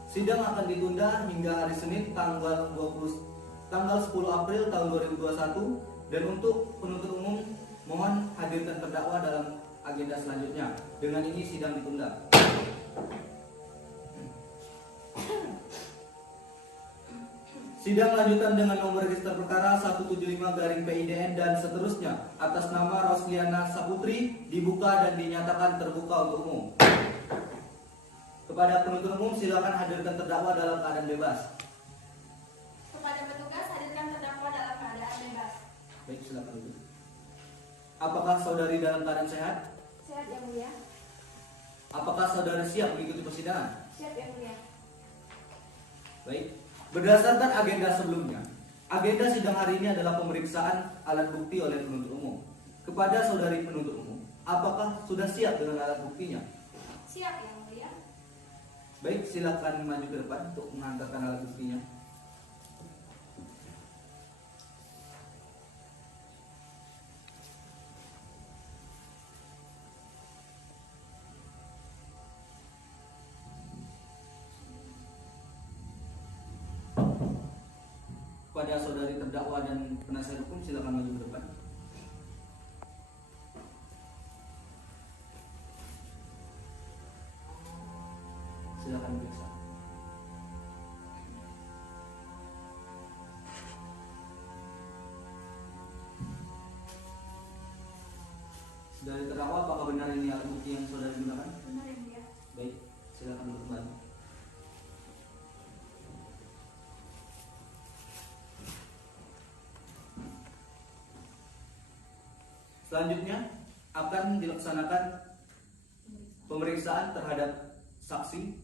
sidang akan ditunda hingga hari Senin tanggal 10 April tahun 2021 dan untuk penuntut umum mohon hadirkan terdakwa dalam agenda selanjutnya. Dengan ini sidang ditunda. Sidang lanjutan dengan nomor register perkara 175/PIDN dan seterusnya atas nama Rosliana Saputri dibuka dan dinyatakan terbuka untuk umum. Kepada penuntut umum silakan hadirkan terdakwa dalam keadaan bebas. Kepada petugas, hadirkan terdakwa dalam keadaan bebas. Baik, silakan duduk. Apakah saudari dalam keadaan sehat? Sehat, Yang Mulia. Apakah saudari siap mengikuti persidangan? Siap, Yang Mulia. Baik. Berdasarkan agenda sebelumnya, agenda sidang hari ini adalah pemeriksaan alat bukti oleh penuntut umum. Kepada saudari penuntut umum, apakah sudah siap dengan alat buktinya? Siap, Yang Mulia. Baik, silakan maju ke depan untuk mengantarkan alat buktinya. Kepada saudari terdakwa dan penasihat hukum silakan maju ke depan. Silakan periksa. Saudari terdakwa, apakah benar ini alat bukti yang saudari gunakan? Benar, Yang Mulia. Baik, silakan duduk kembali. Selanjutnya akan dilaksanakan pemeriksaan terhadap saksi.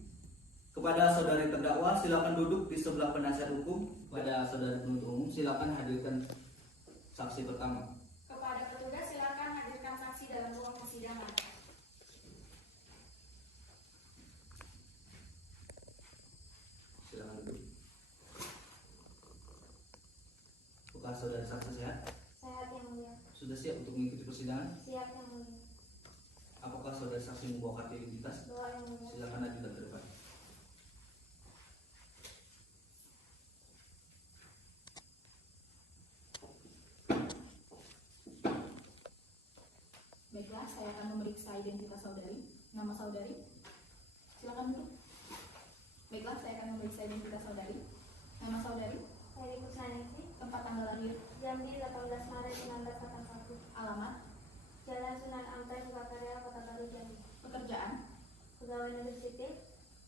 Kepada saudari terdakwa silakan duduk di sebelah penasihat hukum. Kepada saudari penuntut umum silakan hadirkan saksi pertama. Kepada petugas, silakan hadirkan saksi dalam ruang persidangan. Silakan duduk. Apakah saudari saksi sehat? Sehat, Yang Mulia. Sudah siap untuk mengikuti persidangan? Siap, Yang Mulia. Apakah saudari saksi membawa kartu identitas? Doa, Yang Mulia. Silakan ajukan ke depan. Baiklah, saya akan memeriksa identitas saudari. Nama saudari? Silakan duduk. Baiklah, saya akan memeriksa identitas saudari. Nama saudari? Heri Kusnaningsih, Tempat tanggal lahir? Jambi 18 Maret 1981, Alamat? Jalan Sunan Ampel, Sukakarya, Kota Baru, Jambi. Pekerjaan? Pegawai negeri sipil,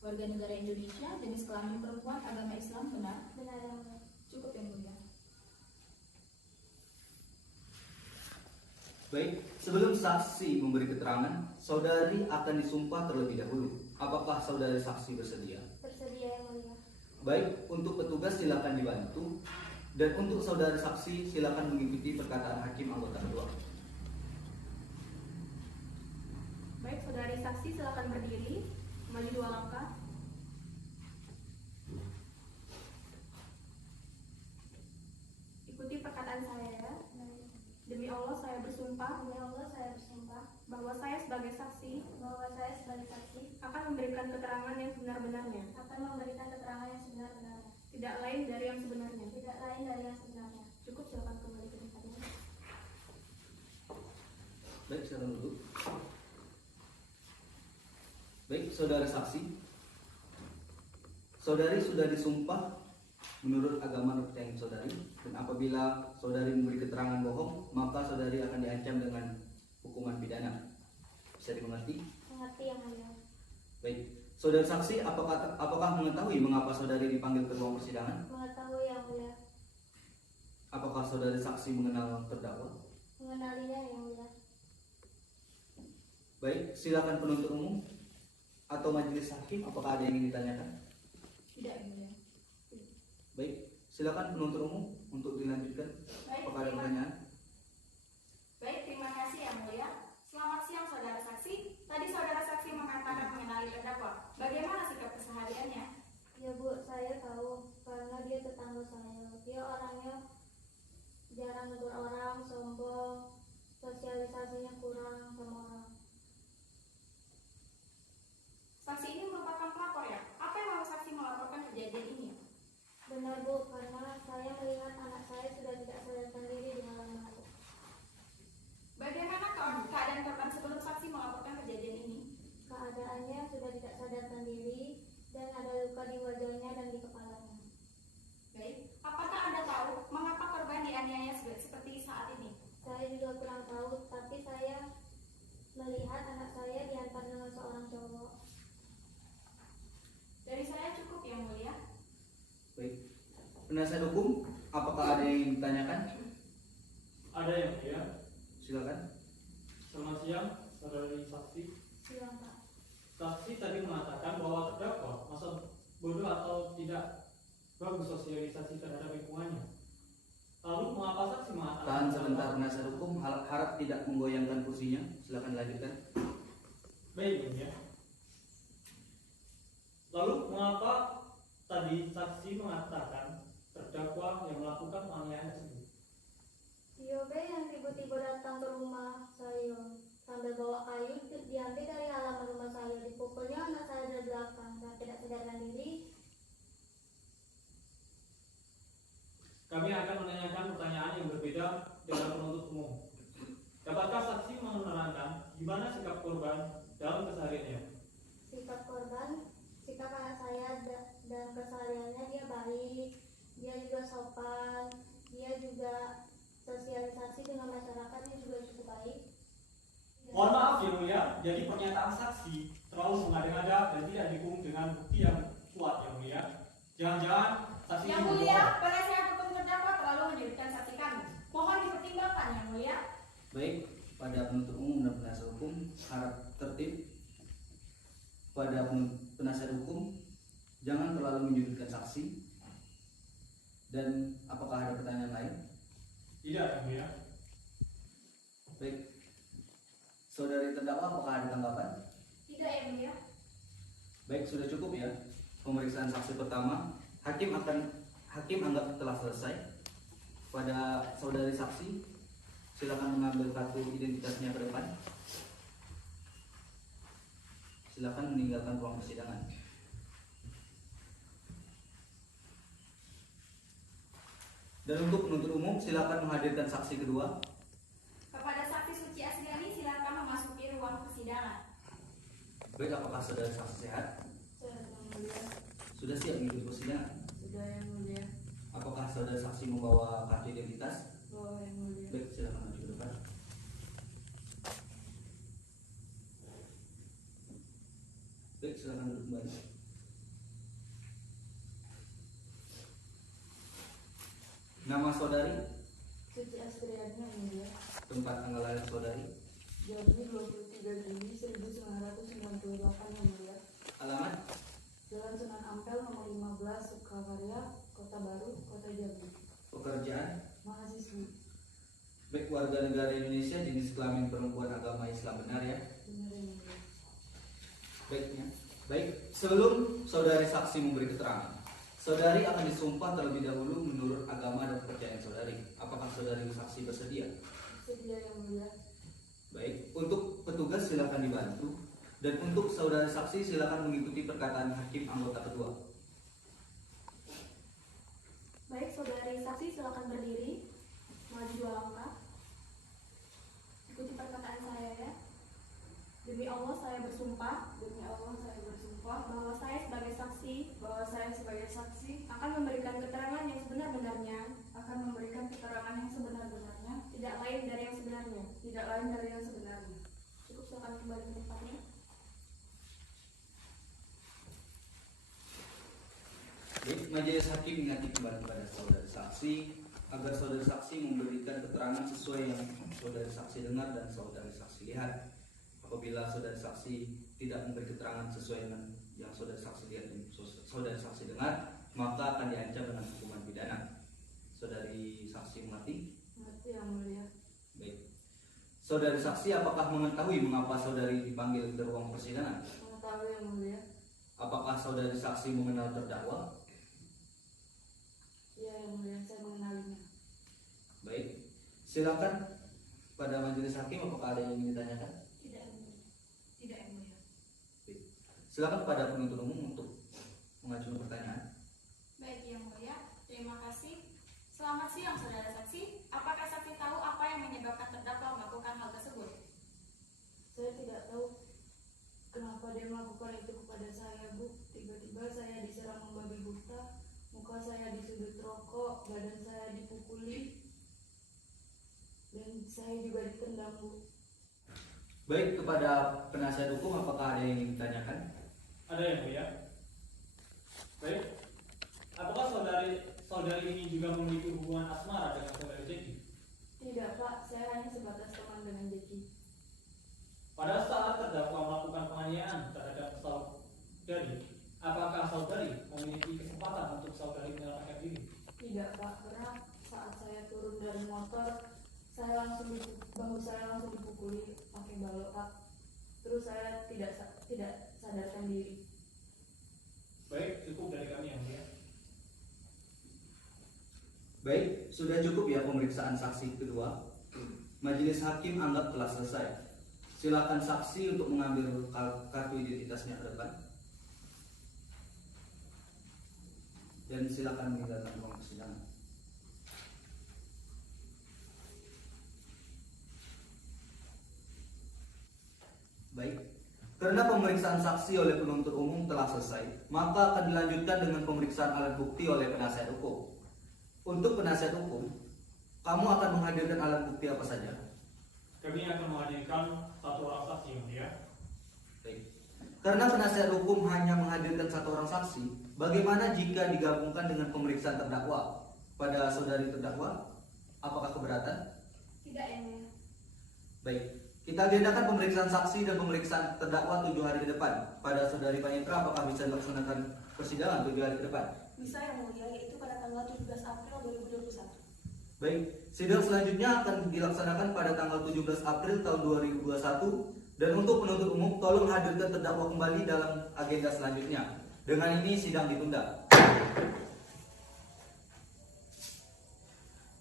Warga negara Indonesia, jenis kelamin perempuan, agama Islam, benar? benar yang mulia. Cukup yang mulia. Baik, sebelum saksi memberi keterangan, saudari akan disumpah terlebih dahulu. Apakah saudari saksi bersedia? Bersedia yang mulia. Baik, untuk petugas silakan dibantu, dan untuk saudari saksi silakan mengikuti perkataan hakim anggota kedua. Baik, saudari saksi silakan berdiri, maju 2 langkah. Ikuti perkataan saya. Demi Allah saya bersumpah Demi Allah saya bersumpah bahwa saya sebagai saksi bahwa saya sebagai saksi akan memberikan keterangan yang sebenar-benarnya, akan memberikan keterangan yang sebenar-benarnya, tidak lain dari yang sebenarnya. tidak lain dari yang sebenarnya. Cukup, silakan kembali ke tempatnya. Baik, silakan duduk. Baik, saudara saksi. Saudari sudah disumpah menurut agama dan kepercayaan saudari, dan apabila saudari memberi keterangan bohong, maka saudari akan diancam dengan hukuman pidana. Bisa dimengerti? Mengerti yang mulia. Baik, saudara saksi, apakah mengetahui mengapa saudari dipanggil ke ruang persidangan? Mengetahui yang mulia. Apakah saudari saksi mengenal terdakwa? Mengenalinya yang mulia. Baik, silakan penuntut umum atau majelis hakim, apakah ada yang ingin ditanyakan? Tidak yang mulia. Baik, silakan penuntut umum untuk dilanjutkan. Baik, Apakah ada pertanyaan? terima kasih yang mulia. Selamat siang saudara saksi. Tadi saudara saksi mengatakan mengenali terdakwa. Bagaimana sikap kesehariannya? Ya Bu, saya tahu karena dia tetangga saya. Dia orangnya jarang negur orang, sombong, sosialisasinya kurang sama orang. Saksi ini merupakan pelapor ya? Apa yang mau saksi melaporkan kejadian ini? Benar Bu, karena saya melihat anak saya sudah tidak sadarkan diri di malam hari. Bagaimana keadaan korban sebelum saksi melaporkan kejadian ini? Keadaannya sudah tidak sadarkan diri dan ada luka di wajahnya dan di kepalanya. Baik, apakah Anda tahu mengapa korban dianiaya seperti saat ini? Saya juga kurang tahu, tapi saya melihat anak saya diantar dengan seorang cowok. Dari saya cukup yang mulia. Baik, penasihat hukum, apakah ada yang ditanyakan? Ada yang mulia. Silakan. Selamat siang, saudari saksi. Siang Pak. Saksi tadi mengatakan bahwa terdakwa masa bodoh atau tidak bagus sosialisasi terhadap lingkungannya. Lalu mengapa saksi mengatakan? Tahan sebentar, penasihat hukum, harap tidak menggoyangkan kursinya. Silakan lanjutkan. Baik, ya. Lalu mengapa tadi saksi mengatakan terdakwa yang melakukan penganiayaan tersebut? Tio B yang tiba-tiba datang ke rumah saya sambil bawa kayu diambil dari halaman rumah saya, dipukulnya anak saya dari belakang dan tidak sadarkan diri. Kami akan menanyakan pertanyaan yang berbeda dengan penuntut umum. Dapatkah saksi menerangkan gimana sikap korban dalam kesehariannya? Sikap anak saya dan kesehariannya dia baik, dia juga sopan, dia juga sosialisasi dengan masyarakatnya juga cukup baik. Mohon maaf ya mulia, jadi pernyataan saksi terlalu mengada-ngada dan tidak didukung dengan bukti yang kuat ya mulia. Jangan-jangan saksi Yang ini mulia, berbohong. penasihat hukum terdakwa terlalu menyudutkan saksi kami. Mohon dipertimbangkan yang mulia. Baik, pada penuntut umum dan penasihat hukum, harap tertib. Pada penasihat hukum, jangan terlalu menyudutkan saksi. Dan apakah ada pertanyaan lain? Tidak ya mulia. Baik, saudari terdakwa, apakah ada tanggapan? Tidak yang mulia. Baik, sudah cukup ya pemeriksaan saksi pertama. Hakim anggap telah selesai. Pada saudari saksi, silakan mengambil kartu identitasnya ke depan. Silakan meninggalkan ruang persidangan. Dan untuk penuntut umum, silakan menghadirkan saksi kedua. Kepada saksi Suci Asriani silakan memasuki Baik, apakah saudara saksi sehat? Sehat yang mulia. Sudah siap mengikuti persidangan? Sudah yang mulia. Apakah saudara saksi membawa kartu identitas? Bawa yang mulia. Baik, silakan maju ke depan. Baik, silakan duduk kembali. Nama saudari, Suci Astriani yang mulia. tempat tanggal lahir saudari, Jambi 23 Juli 1998 yang mulia. alamat, Jalan Sunan Ampel nomor 15 Sukakarya, Kota Baru, Kota Jambi. pekerjaan, Mahasiswi. baik warga negara Indonesia, jenis kelamin perempuan, agama Islam, benar ya? Benar yang mulia. Baiknya. Baik, sebelum saudari saksi memberi keterangan, saudari akan disumpah terlebih dahulu menurut agama dan kepercayaan saudari. Apakah saudari saksi bersedia? Sedia yang mulia. Baik, untuk petugas silakan dibantu, dan untuk saudari saksi silakan mengikuti perkataan hakim anggota kedua. Baik, saudari saksi silakan berdiri, maju 2 langkah. Ikuti perkataan saya ya. Demi Allah saya bersumpah. Demi Allah saya bersumpah Bahwa saya sebagai saksi bahwa saya sebagai saksi akan memberikan keterangan yang sebenar-benarnya, akan memberikan keterangan yang sebenar-benarnya, tidak lain dari yang sebenarnya. tidak lain dari yang sebenarnya. Cukup, silakan kembali ke tempatnya. Baik, majelis hakim mengingatkan kembali kepada saudari saksi agar saudari saksi memberikan keterangan sesuai yang saudari saksi dengar dan saudari saksi lihat. Apabila saudari saksi tidak memberi keterangan sesuai dengan yang saudari saksi lihat dan saudari saksi dengar, maka akan diancam dengan hukuman pidana. Saudari saksi mengerti? Mengerti yang mulia. Baik. Saudari saksi apakah mengetahui mengapa saudari dipanggil ke ruang persidangan? Mengetahui yang mulia. Apakah saudari saksi mengenal terdakwa? Iya yang mulia, saya mengenalinya. Baik. Silakan pada majelis hakim apakah ada yang ingin ditanyakan? Tidak yang mulia. Tidak yang mulia. Baik. Silakan pada penuntut umum untuk mengajukan pertanyaan. Baik yang mulia, terima kasih. Selamat siang saudara saksi. Apakah saksi tahu apa yang menyebabkan terdakwa melakukan hal tersebut? Saya tidak tahu kenapa dia melakukan itu kepada saya, Bu. Tiba-tiba saya diserang membabi buta, muka saya disudut rokok, badan saya dipukuli, dan saya juga ditendang, Bu. Baik, kepada penasihat hukum apakah ada yang ingin ditanyakan? Ada yang mulia. Baik. Apakah saudari ini juga memiliki hubungan asmara dengan saudari Jeki? Tidak, Pak. Saya hanya sebatas teman dengan Jeki. Pada saat terdakwa melakukan penganiayaan terhadap saudari, apakah saudari memiliki kesempatan untuk saudari menyelamatkan diri? Tidak, Pak. Karena saat saya turun dari motor, bahu saya langsung dipukuli pakai balok, Pak. Terus saya tidak sadarkan diri. Baik, cukup dari kami yang mulia. Baik, sudah cukup ya pemeriksaan saksi kedua. Majelis hakim anggap telah selesai. Silakan saksi untuk mengambil kartu identitasnya ke depan. Dan silakan meninggalkan ruang persidangan. Baik, karena pemeriksaan saksi oleh penuntut umum telah selesai, maka akan dilanjutkan dengan pemeriksaan alat bukti oleh penasihat hukum. Untuk penasihat hukum, kamu akan menghadirkan alat bukti apa saja? Kami akan menghadirkan satu orang saksi yang mulia. Baik. Karena penasihat hukum hanya menghadirkan satu orang saksi, bagaimana jika digabungkan dengan pemeriksaan terdakwa? Pada saudari terdakwa, apakah keberatan? Tidak yang mulia. Baik, kita agendakan pemeriksaan saksi dan pemeriksaan terdakwa 7 hari ke depan. Pada saudari Panitra, apakah bisa dilaksanakan persidangan 7 hari ke depan? Bisa yang mulia, yaitu pada tanggal 17 April 2021. Baik, sidang selanjutnya akan dilaksanakan pada tanggal 17 April tahun 2021. Dan untuk penuntut umum, tolong hadirkan terdakwa kembali dalam agenda selanjutnya. Dengan ini sidang ditunda.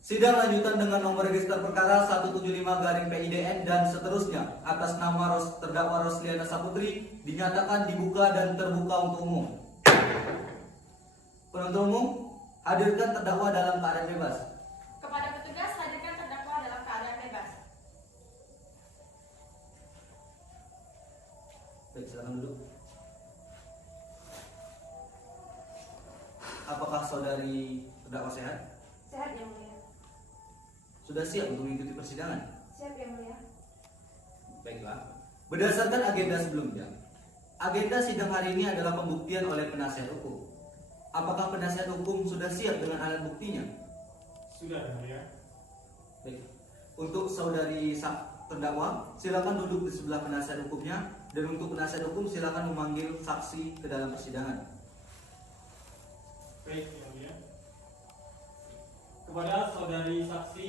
Sidang lanjutan dengan nomor register perkara 175/PIDN dan seterusnya atas nama terdakwa Rosliana Saputri dinyatakan dibuka dan terbuka untuk umum. Penuntut umum, hadirkan terdakwa dalam keadaan bebas. Kepada petugas, hadirkan terdakwa dalam keadaan bebas. Baik, silakan. silakan duduk. Apakah saudari terdakwa sehat? Sehat yang mulia. Sudah siap untuk mengikuti persidangan? Siap yang mulia. Baiklah. Berdasarkan agenda sebelumnya, agenda sidang hari ini adalah pembuktian oleh penasihat hukum. Apakah penasihat hukum sudah siap dengan alat buktinya? Sudah yang mulia. Baik. Untuk saudari terdakwa, silakan duduk di sebelah penasihat hukumnya, dan untuk penasihat hukum silakan memanggil saksi ke dalam persidangan. Baik yang mulia. Kepada saudari saksi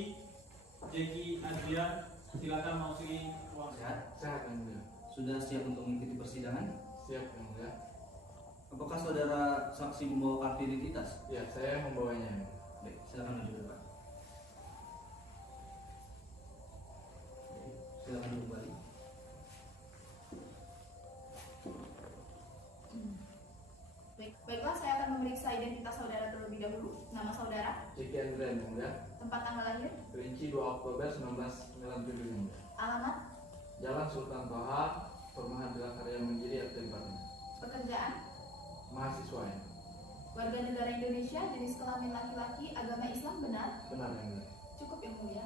Jeki Adrian, silakan memasuki ruang. Sehat yang mulia. Sudah siap untuk mengikuti persidangan? Siap yang mulia. Apakah saudara saksi membawa kartu identitas? Ya, saya membawanya yang mulia. Baik, silakan maju ke depan. Silakan duduk kembali. Baiklah, saya akan memeriksa identitas saudara terlebih dahulu. Nama saudara, Jeki Andrian yang mulia. tempat tanggal lahir, Kerinci 2 Oktober 1997 yang mulia. alamat, Jalan Sultan Toha, Perumahan Karya Mandiri RT 4. pekerjaan, Mahasiswa yang warga negara Indonesia, jenis kelamin laki-laki, agama Islam, benar? benar yang mulia. Cukup yang mulia.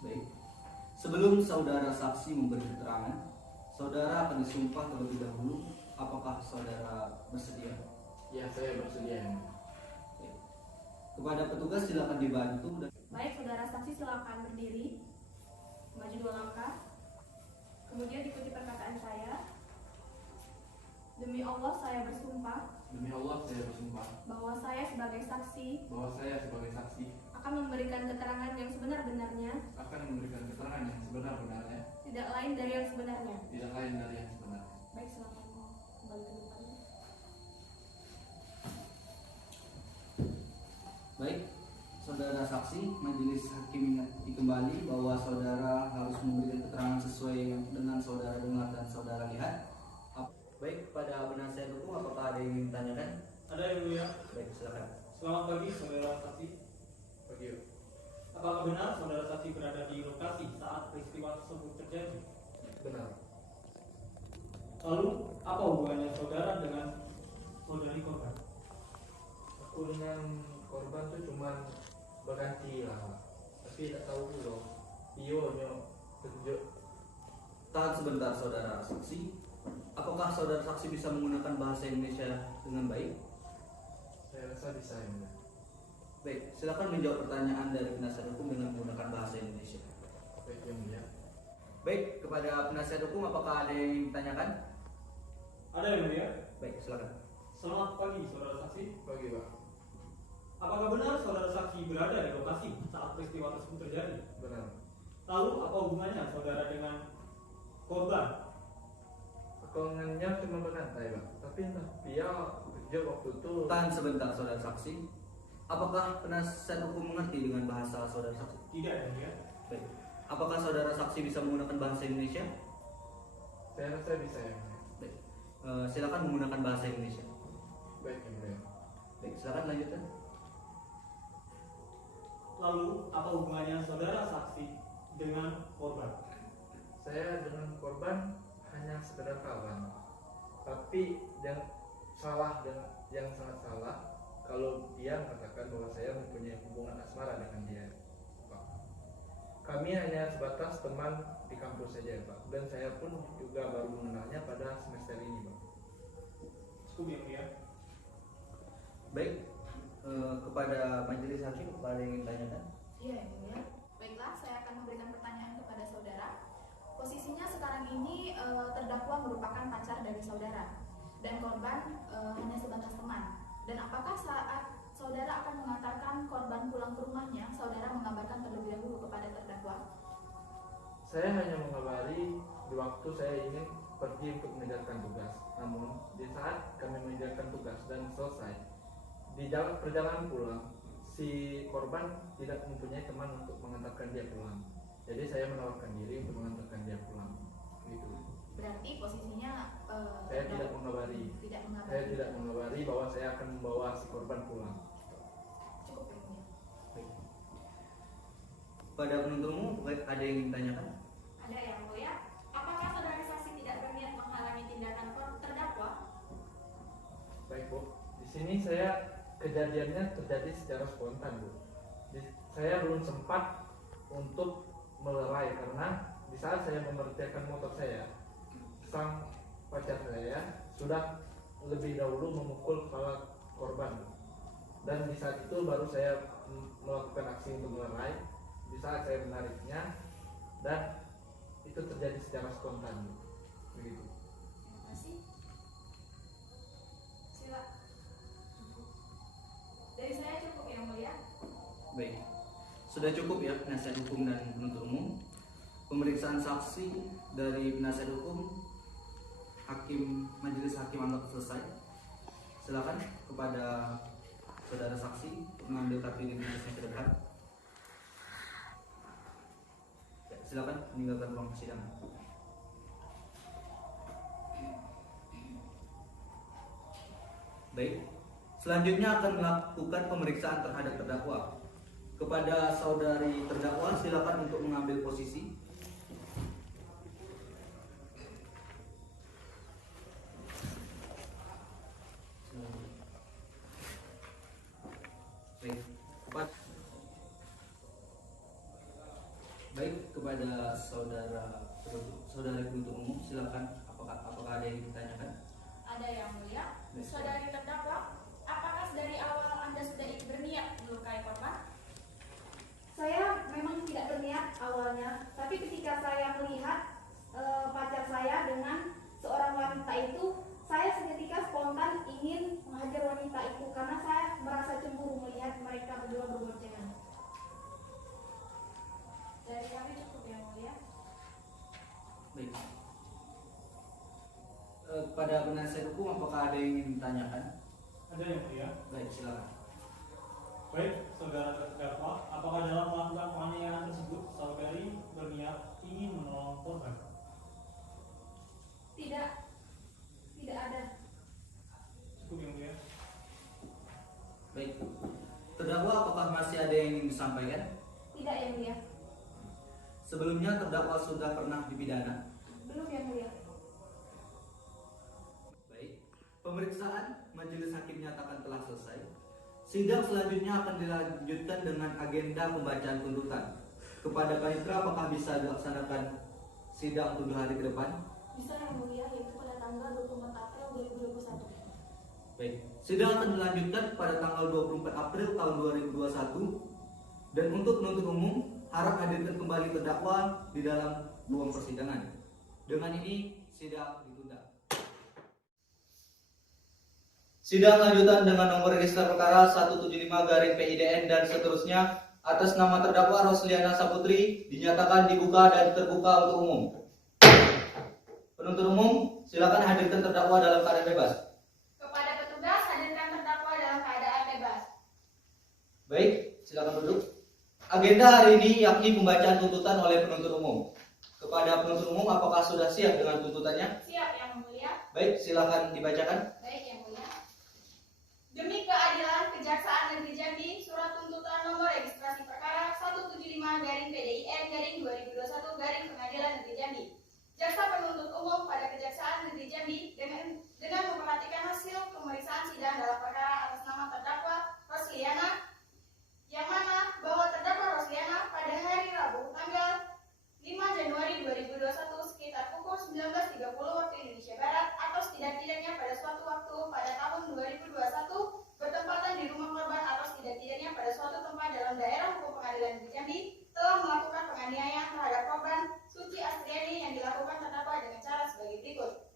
Baik. Sebelum saudara saksi memberi keterangan, saudara akan disumpah terlebih dahulu. Apakah saudara bersedia? Ya, saya bersedia yang mulia. Baik. Kepada petugas silakan dibantu dan Baik, saudara saksi silakan berdiri, maju 2 langkah, kemudian ikuti perkataan saya. Demi Allah saya bersumpah Demi Allah saya bersumpah bahwa saya sebagai saksi bahwa saya sebagai saksi akan memberikan keterangan yang sebenar-benarnya, akan memberikan keterangan yang sebenar-benarnya, tidak lain dari yang sebenarnya. tidak lain dari yang sebenarnya. Baik, silakan kembali ke depannya. baik. Saudara saksi, majelis hakim ingatkan kembali bahwa saudara harus memberikan keterangan sesuai dengan saudara dengar dan saudara lihat. Baik, pada penasihat hukum apakah ada yang ingin ditanyakan? Ada yang mulia. Baik, silakan. Selamat pagi saudara saksi. Bagi Apakah benar saudara saksi berada di lokasi saat peristiwa tersebut terjadi? benar. Lalu, apa hubungannya saudara dengan saudari korban? Aku dengan korban tuh cuman berganti lah, tapi tidak tahu dulu. Iyo nyo tunjuk. Tahan sebentar saudara saksi. Apakah saudara saksi bisa menggunakan bahasa Indonesia dengan baik? Saya rasa bisa yang mulia. Baik, silakan menjawab pertanyaan dari penasihat hukum dengan menggunakan bahasa Indonesia. Baik yang mulia. Baik, kepada penasihat hukum apakah ada yang ingin ditanyakan? Ada yang mulia. Baik, silakan. Selamat pagi saudara saksi. Bagi Pak. Apakah benar saudara saksi berada di lokasi saat peristiwa tersebut terjadi? Benar. Lalu, apa hubungannya saudara dengan korban? Kekongannya cuma bergantai Pak, tapi entah dia kerja waktu itu. Tahan sebentar saudara saksi. Apakah penasihat hukum mengerti dengan bahasa saudara saksi? Tidak yang mulia. Baik. Apakah saudara saksi bisa menggunakan bahasa Indonesia? Saya rasa bisa yang mulia. Baik. Silakan menggunakan bahasa Indonesia. Baik yang mulia. Baik, silakan lanjutkan. Lalu, apa hubungannya saudara saksi dengan korban? Saya dengan korban hanya sekedar kawan, tapi yang salah dan yang sangat salah kalau dia mengatakan bahwa saya mempunyai hubungan asmara dengan dia, Pak. Kami hanya sebatas teman di kampus saja, Pak, dan saya pun juga baru mengenalnya pada semester ini, Pak. Cukup yang mulia. Baik. Kepada majelis hakim apakah ada yang ingin ditanyakan? Iya, yang mulia. Baiklah, saya akan memberikan pertanyaan kepada saudara. Posisinya sekarang ini terdakwa merupakan pacar dari saudara dan korban hanya sebatas teman. Dan apakah saat saudara akan mengantarkan korban pulang ke rumahnya, saudara mengabarkan terlebih dahulu kepada terdakwa? Saya hanya mengabari di waktu saya ingin pergi untuk mengerjakan tugas. Namun di saat kami mengerjakan tugas dan selesai, di perjalanan pulang, si korban tidak mempunyai teman untuk mengantarkan dia pulang. Jadi saya menawarkan diri untuk mengantarkan dia pulang. Gitu. Berarti posisinya Saya tidak mengabari. tidak mengabari. Saya tidak mengabari bahwa saya akan membawa si korban pulang. Cukup yang mulia. Baik. Pada penuntut umum ada yang ingin ditanyakan? Ada yang mulia. sini saya kejadiannya terjadi secara spontan, Bu. Saya belum sempat untuk melerai karena di saat saya memeriksakan motor saya, sang pacar saya sudah lebih dahulu memukul kepala korban. Dan di saat itu baru saya melakukan aksi untuk melerai. Di saat saya menariknya, dan itu terjadi secara spontan, begitu. Terima kasih. Sila. Dari saya cukup yang mulia. Baik, sudah cukup ya penasihat hukum dan penuntut umum. Pemeriksaan saksi dari penasihat hukum, majelis hakim anggap selesai. Silakan kepada saudara saksi untuk mengambil kartu identitasnya ke depan. Ya, silakan meninggalkan ruang persidangan. Baik, selanjutnya akan melakukan pemeriksaan terhadap terdakwa. Kepada saudari terdakwa, silakan untuk mengambil posisi. Baik, kepada saudari penuntut umum, silakan. Apakah ada yang ditanyakan? Ada yang mulia. Saudari terdakwa, apakah dari awal Anda sudah berniat melukai korban? Saya memang tidak berniat awalnya, tapi ketika saya melihat pacar saya dengan seorang wanita itu, saya seketika spontan ingin menghajar wanita itu karena saya merasa cemburu melihat mereka berdua berboncengan. Dari kami cukup yang mulia. Baik. Pada penasihat hukum, apakah ada yang ingin ditanyakan? Ada yang mulia. Baik, silakan. Baik, saudara terdakwa, apakah dalam melakukan penganiayaan tersebut saudari berniat ingin menolong korban? Tidak ada. Cukup yang mulia. Baik. Terdakwa, apakah masih ada yang ingin disampaikan? Tidak yang mulia. Sebelumnya terdakwa sudah pernah dipidana? Belum yang mulia. Baik. Pemeriksaan majelis hakim nyatakan telah selesai. Sidang selanjutnya akan dilanjutkan dengan agenda pembacaan tuntutan. Kepada panitera, apakah bisa dilaksanakan sidang 7 hari ke depan? Bisa yang mulia, yaitu pada tanggal 24 April 2021. Baik. Sidang akan dilanjutkan pada tanggal 24 April tahun 2021. Dan untuk penuntut umum, harap hadirkan kembali terdakwa di dalam ruang persidangan. Dengan ini, sidang ditunda. Sidang lanjutan dengan nomor register perkara 175/PIDN dan seterusnya atas nama terdakwa Rosliana Saputri dinyatakan dibuka dan terbuka untuk umum. Penuntut umum, silakan hadirkan terdakwa dalam keadaan bebas. Kepada petugas, hadirkan terdakwa dalam keadaan bebas. Baik, silakan duduk. Agenda hari ini yakni pembacaan tuntutan oleh penuntut umum. Kepada penuntut umum, apakah sudah siap dengan tuntutannya? Siap yang mulia. Baik, silakan dibacakan. Baik yang mulia. Demi keadilan, Kejaksaan Negeri Jambi, surat tuntutan nomor registrasi perkara 175/PDIN/2021 Pengadilan Negeri Jambi. Jaksa penuntut umum pada Kejaksaan Negeri Jambi dengan memperhatikan hasil pemeriksaan sidang dalam perkara atas nama terdakwa Rosliana, yang mana bahwa terdakwa Rosliana pada hari Rabu tanggal 5 Januari 2021 sekitar pukul 19.30 waktu Indonesia Barat atau setidak-tidaknya pada suatu waktu pada tahun 2021 bertempatan di rumah korban atau setidak-tidaknya pada suatu tempat dalam daerah hukum Pengadilan Negeri Jambi telah melakukan penganiayaan terhadap korban Suci Astriani yang dilakukan terdakwa dengan cara sebagai berikut.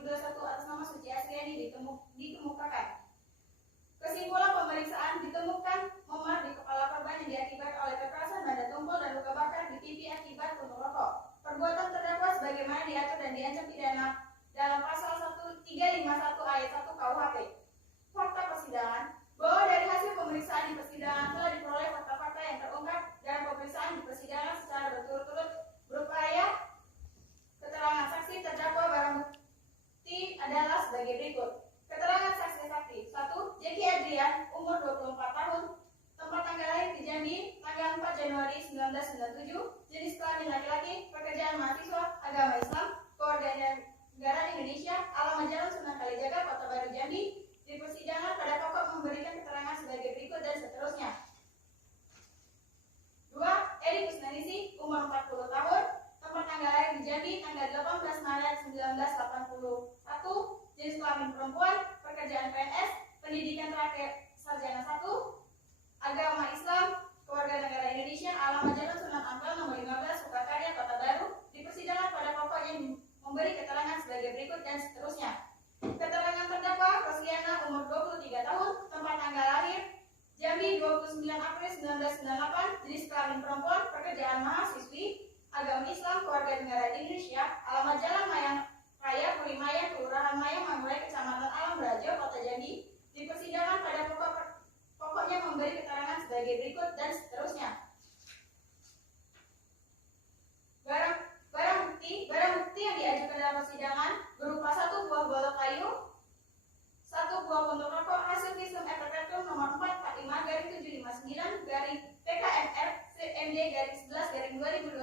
2021 atas nama Suci Asriani dikemukakan. Kesimpulan pemeriksaan ditemukan memar di kepala korban yang diakibatkan oleh kekerasan benda tumpul dan luka bakar di pipi akibat puntung rokok. Perbuatan terdakwa sebagaimana diatur dan diancam pidana dalam pasal 1351 ayat 1 KUHP. Fakta persidangan bahwa dari hasil pemeriksaan di persidangan telah diperoleh fakta-fakta yang terungkap dalam pemeriksaan di persidangan secara berturut-turut berupaya keterangan saksi terdakwa barang bukti adalah sebagai berikut. Keterangan saksi-saksi 1. Jeki Adrian, umur 24 tahun, tempat tanggal lahir di Jambi, tanggal 4 Januari 1997, jenis kelamin laki-laki, pekerjaan mahasiswa, agama Islam, kewarganegaraan Indonesia, alamat Jalan Sunan Kalijaga, Kota Baru Jambi. Di persidangan pada pokok memberikan keterangan sebagai berikut dan seterusnya. 2. Eri Kusnanisi, umur 40 tahun, tempat tanggal lahir di Jambi, tanggal 18 Maret 1981, jenis kelamin perempuan, pekerjaan PNS, pendidikan terakhir sarjana 1, agama Islam, kewarganegaraan Indonesia, alamat Jalan Sunan Ampel nomor 15 Sukakarya, Kota Baru. Di persidangan pada pokoknya memberi keterangan sebagai berikut dan seterusnya. Keterangan terdakwa Rosliana, umur 23 tahun, tempat tanggal lahir Jambi 29 April 1998, jenis kelamin perempuan, pekerjaan mahasiswi, agama Islam, kewarganegaraan Indonesia, alamat Jalan Mayang Raya, Purimaya, Kelurahan Mayang, Manggurai, Kecamatan Alam Berajo, Kota Jambi. Di persidangan pada pokoknya memberi keterangan sebagai berikut dan seterusnya. Barang bukti yang diajukan dalam persidangan berupa 1 buah golok kayu, 1 buah puntung rokok hasil visum et repertum nomor 445-759 PKMR-CMD-11-2021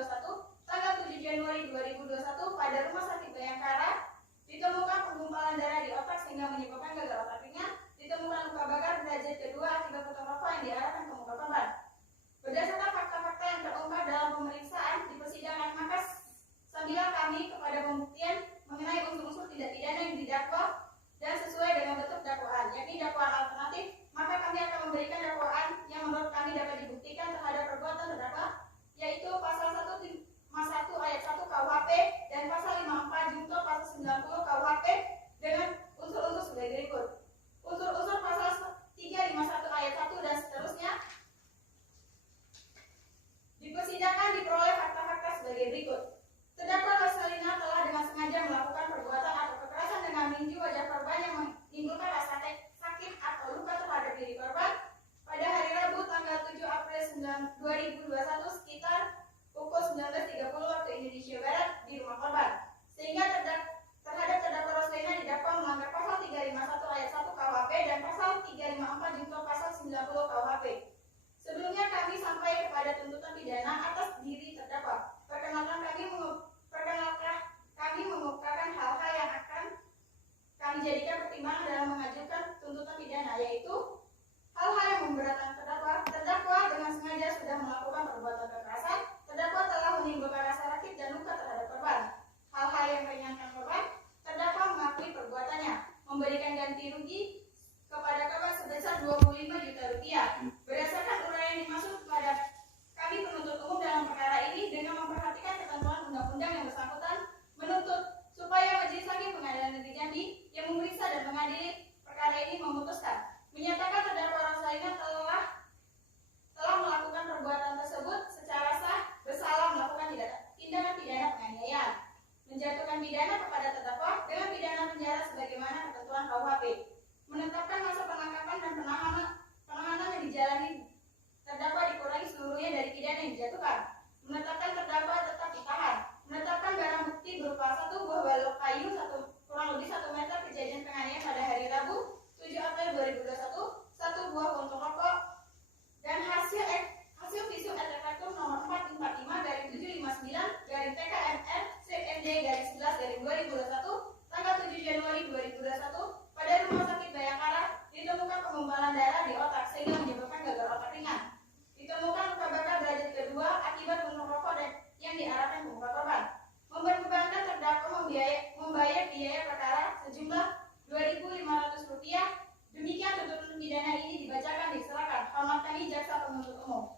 tanggal 7 Januari 2021 pada Rumah Sakit Bayangkara. Ditemukan penggumpalan darah di otak sehingga menyebabkan gagal otak ringan. Ditemukan luka bakar derajat kedua akibat puntung rokok yang diarahkan ke muka korban. Berdasarkan fakta-fakta yang terungkap dalam pemeriksaan di persidangan, maka sambilan kami kepada pembuktian mengenai unsur-unsur tidak pidana yang didakwa dan sesuai dengan bentuk dakwaan, yakni dakwaan alternatif, maka kami akan memberikan dakwaan yang menurut kami dapat dibuktikan terhadap perbuatan terdakwa, yaitu pasal 151 ayat 1 KUHP dan pasal 54 junto pasal 90 KUHP dengan unsur-unsur sebagai berikut. Unsur-unsur pasal 351 ayat 1 dan seterusnya. Di persidangan diperoleh fakta-fakta sebagai berikut. Terdakwa Rosalina telah dengan sengaja melakukan perbuatan atau kekerasan dengan menginju wajah korban yang menimbulkan rasa sakit atau luka terhadap diri korban pada hari Rabu tanggal 7 April 2021 sekitar pukul 19.30 waktu Indonesia Barat di rumah korban, sehingga terhadap terdakwa Rosalina didakwa melanggar pasal 351 ayat 1 KUHP dan pasal 354 junto pasal 90 KUHP. Sebelumnya kami sampai kepada tuntutan pidana atas diri terdakwa. Perkenalkan kami mengemukakan hal-hal yang akan kami jadikan pertimbangan dalam mengajukan tuntutan pidana, yaitu hal-hal yang memberatkan terdakwa. Terdakwa dengan sengaja sudah melakukan perbuatan kekerasan. Terdakwa telah menimbulkan rasa sakit dan luka terhadap korban. Hal-hal yang meringankan korban. Terdakwa mengakui perbuatannya, memberikan ganti rugi kepada korban sebesar 25 juta rupiah. Berdasarkan uraian yang dimaksud kepada kami penuntut umum dalam perkara ini dengan memperhatikan ketentuan undang-undang yang bersangkutan, menuntut supaya Majelis Hakim Pengadilan Negeri Jambi yang memeriksa dan mengadili perkara ini memutuskan menyatakan terdakwa Rosalina telah melakukan perbuatan tersebut secara sah, bersalah melakukan tindakan pidana penganiayaan, menjatuhkan pidana kepada terdakwa dengan pidana penjara sebagaimana ketentuan KUHP, menetapkan masa penangkapan dan penahanan yang dijalani terdakwa dikurangi seluruhnya dari pidana yang dijatuhkan, menetapkan terdakwa tetap ditahan, menetapkan barang bukti berupa 1 buah balok kayu kurang lebih 1 meter kejadian penganiayaan pada hari Rabu 7 April 2021, 1 buah puntung rokok dan hasil visum et repertum nomor 445-759-TKMR-CMD-11-2021 tanggal 7 Januari 2021 pada Rumah Sakit Bayangkara. Ditemukan penggumpalan darah di otak sehingga menyebabkan gagal otak ringan. Ditemukan luka bakar derajat kedua akibat puntung rokok yang diarahkan ke muka korban. Mempertimbangkan terdakwa membayar biaya perkara sejumlah Rp2.500. Demikian tuntutan pidana ini dibacakan diserahkan. Hormat kami Jaksa Penuntut Umum.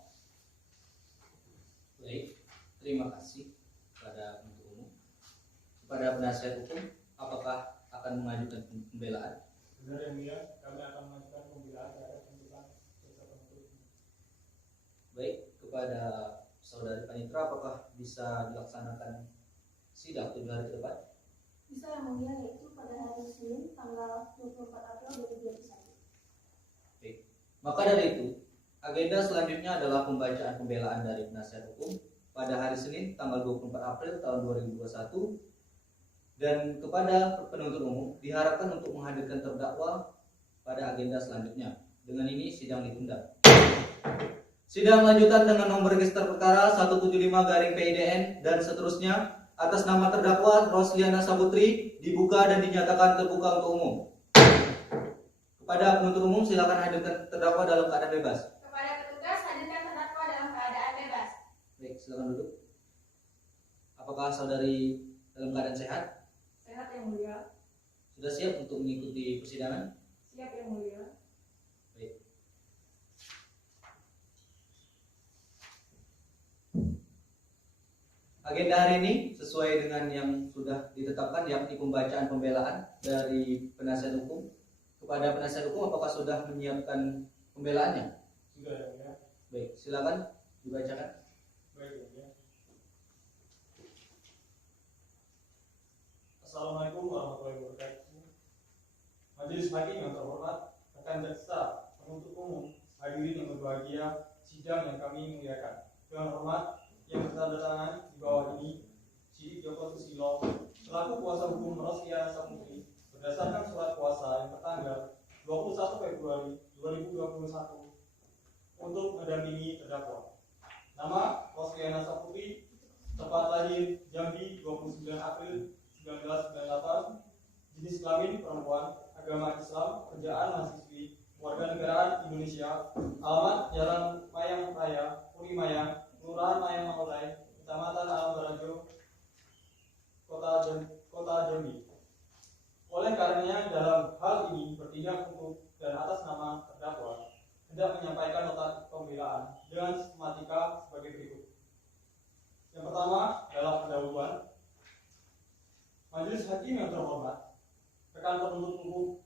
Baik, terima kasih kepada penuntut umum. Kepada penasihat hukum, apakah akan mengajukan pembelaan? Benar yang mulia, kami akan mengajukan pembelaan terhadap tuntutan jaksa penuntut umum. Baik, kepada saudari Panitra, apakah bisa dilaksanakan sidang 7 hari ke depan? Bisa yang mulia, yaitu pada hari Senin tanggal 24 April 2021. Baik. Maka dari itu, agenda selanjutnya adalah pembacaan pembelaan dari penasihat hukum pada hari Senin tanggal 24 April tahun 2021, dan kepada penuntut umum diharapkan untuk menghadirkan terdakwa pada agenda selanjutnya. Dengan ini sidang ditunda. Sidang lanjutan dengan nomor register perkara 175/PIDN dan seterusnya atas nama terdakwa Rosliana Saputri dibuka dan dinyatakan terbuka untuk umum. Kepada penuntut umum, silakan hadirkan terdakwa dalam keadaan bebas. Kepada petugas, hadirkan terdakwa dalam keadaan bebas. Baik, silakan duduk. Apakah saudari dalam keadaan sehat? Sehat yang mulia. Sudah siap untuk mengikuti persidangan? Siap yang mulia. Baik. Agenda hari ini sesuai dengan yang sudah ditetapkan, yakni pembacaan pembelaan dari penasihat hukum. Kepada penasihat hukum, apakah sudah menyiapkan pembelaannya? Sudah yang mulia. Baik, silakan dibacakan. Baik yang mulia. Assalamualaikum warahmatullahi wabarakatuh. Majelis hakim yang terhormat, rekan jaksa penuntut umum, hadirin yang berbahagia, sidang yang kami muliakan. Dengan hormat yang bertanda di bawah ini, Sidik Joko Susilo selaku kuasa hukum Rosliana Saputri berdasarkan surat kuasa yang bertanggal 21 Februari 2021 untuk mendampingi terdakwa. Nama Rosliana Saputri, tempat lahir Jambi 29 April 1998, jenis kelamin perempuan, agama Islam, kerjaan mahasiswi, warga negaraan Indonesia, alamat Jalan Mayang Raya, Puri Mayang, Kelurahan Mayang Maulai, Kecamatan Alam Barajo, Kota Jambi. Oleh karenanya dalam hal ini bertindak untuk dan atas nama terdakwa hendak menyampaikan nota pembelaan dengan sistematika sebagai berikut. Yang pertama adalah pendahuluan. Majelis hakim yang terhormat, rekan penuntut umum,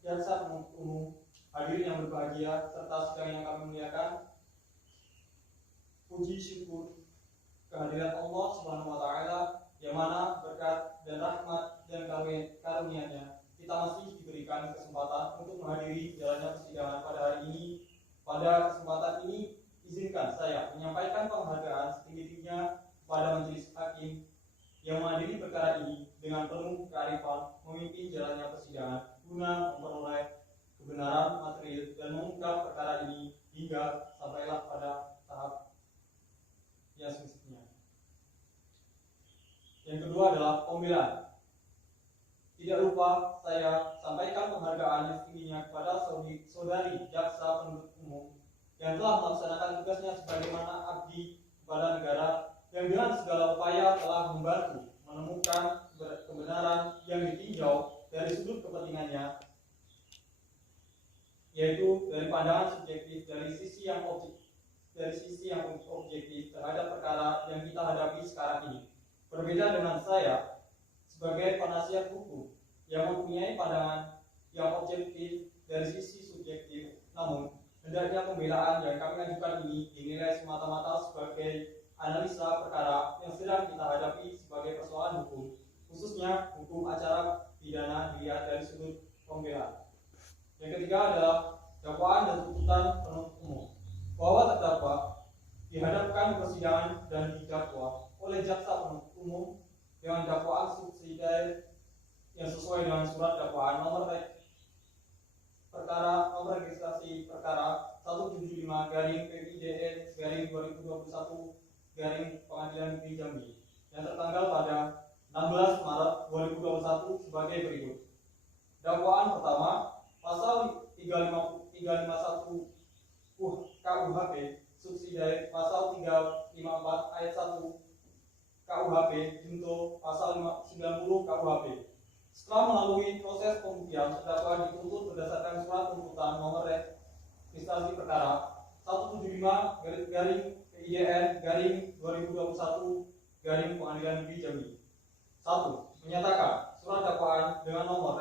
jaksa penuntut umum, hadirin yang berbahagia, serta sidang yang kami muliakan. Puji syukur kehadiran Allah Subhanahu wa taala yang mana berkat dan rahmat dan karunia-Nya kita masih diberikan kesempatan untuk menghadiri jalannya persidangan pada hari ini. Pada kesempatan ini izinkan saya menyampaikan penghargaan setinggi-tingginya kepada majelis hakim yang menghadiri perkara ini dengan penuh kearifan memimpin jalannya persidangan guna memperoleh kebenaran material dan mengungkap perkara ini hingga sampailah pada tahap yang semestinya. Yang kedua adalah pembelaan. Tidak lupa saya sampaikan penghargaan yang setingginya kepada saudari jaksa penuntut umum yang telah melaksanakan tugasnya sebagaimana abdi kepada negara, yang dengan segala upaya telah membantu menemukan kebenaran yang ditinjau dari sudut kepentingannya, yaitu dari pandangan subjektif, dari sisi yang objektif terhadap perkara yang kita hadapi sekarang ini. Berbeda dengan saya sebagai penasihat hukum yang mempunyai pandangan yang objektif dari sisi subjektif, namun hendaknya pembelaan yang kami ajukan ini dinilai semata-mata sebagai analisa perkara yang sedang kita hadapi sebagai persoalan hukum, khususnya hukum acara pidana dilihat dari sudut pembelaan. Yang ketiga adalah dakwaan dan tuntutan penuntut umum, bahwa terdakwa dihadapkan persidangan dan didakwa oleh jaksa penuntut umum dengan dakwaan subsidiar yang sesuai dengan surat dakwaan nomor registrasi perkara 175/PIDN/2021 Pengadilan Negeri Jambi yang tertanggal pada 16 Maret 2021 sebagai berikut. Dakwaan pertama, pasal 351 KUHP subsidiar pasal 354 ayat 1 KUHP junto pasal 90 KUHP. Setelah melalui proses pembuktian, terdakwa dituntut berdasarkan surat tuntutan nomor registrasi perkara 175/PIDN/2021 Pengadilan Negeri Jambi. 1. Menyatakan surat dakwaan dengan nomor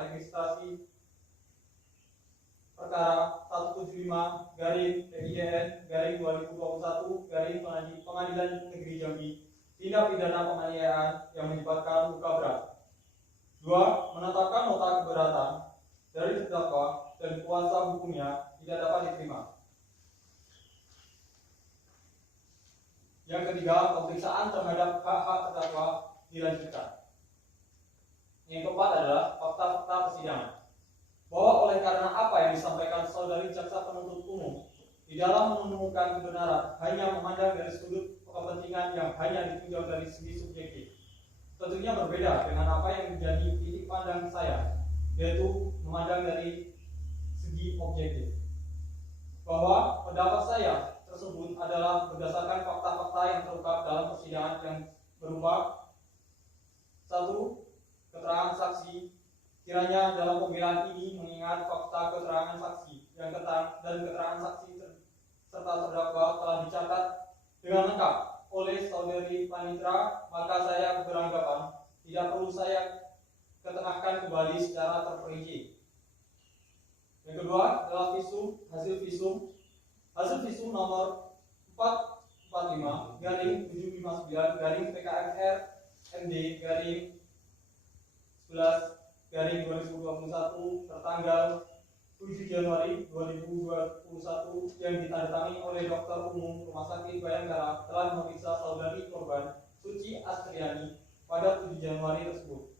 Yang keempat adalah fakta-fakta persidangan. Bahwa oleh karena apa yang disampaikan saudari jaksa penuntut umum di dalam menemukan kebenaran hanya memandang dari sudut kepentingan yang hanya ditinjau dari segi subjektif, tentunya berbeda dengan apa yang menjadi titik pandang saya, yaitu memandang dari segi objektif. Bahwa pendapat saya tersebut adalah berdasarkan fakta-fakta yang terungkap dalam persidangan yang berupa: 1. Keterangan saksi. Kiranya dalam pembelaan ini mengingat fakta keterangan saksi dan keterangan saksi serta terdakwa telah dicatat dengan lengkap oleh saudari Panitra, maka saya beranggapan tidak perlu saya ketengahkan kembali secara terperinci. Yang kedua adalah hasil visum. Hasil visum nomor 445 759 PKMR MD 11 2021 tertanggal 7 Januari 2021 yang ditandatangani oleh Dokter Umum Rumah Sakit Bayangkara telah memeriksa saudari korban Suci Astriani pada 7 Januari tersebut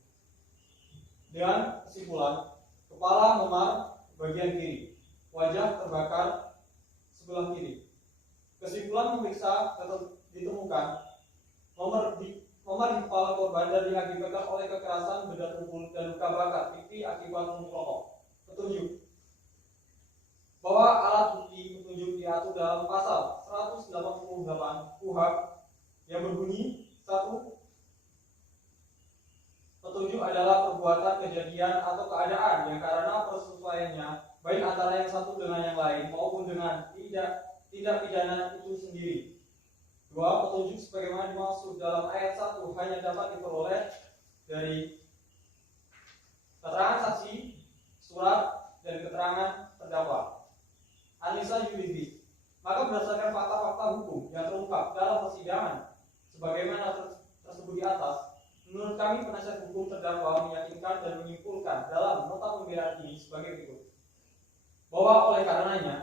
dengan kesimpulan: kepala memar bagian kiri, wajah terbakar sebelah kiri. Kesimpulan memeriksa ditemukan nomor di kepala korban dan diakibatkan oleh kekerasan benda tumpul dan luka bakar pipi akibat menguap rokok. Petunjuk bahwa alat bukti petunjuk diatur dalam pasal 188 KUHP yang berbunyi: 1. Petunjuk adalah perbuatan, kejadian, atau keadaan yang karena persesuaiannya baik antara yang satu dengan yang lain maupun dengan tidak pidana itu sendiri. 2. Petunjuk sebagaimana dimaksud dalam ayat 1 hanya dapat diperoleh dari keterangan saksi, surat, dan keterangan terdakwa. Analisa yuridis. Maka berdasarkan fakta-fakta hukum yang terungkap dalam persidangan sebagaimana tersebut di atas, menurut kami penasihat hukum terdakwa meyakinkan dan menyimpulkan dalam nota pembelaan ini sebagai berikut: bahwa oleh karenanya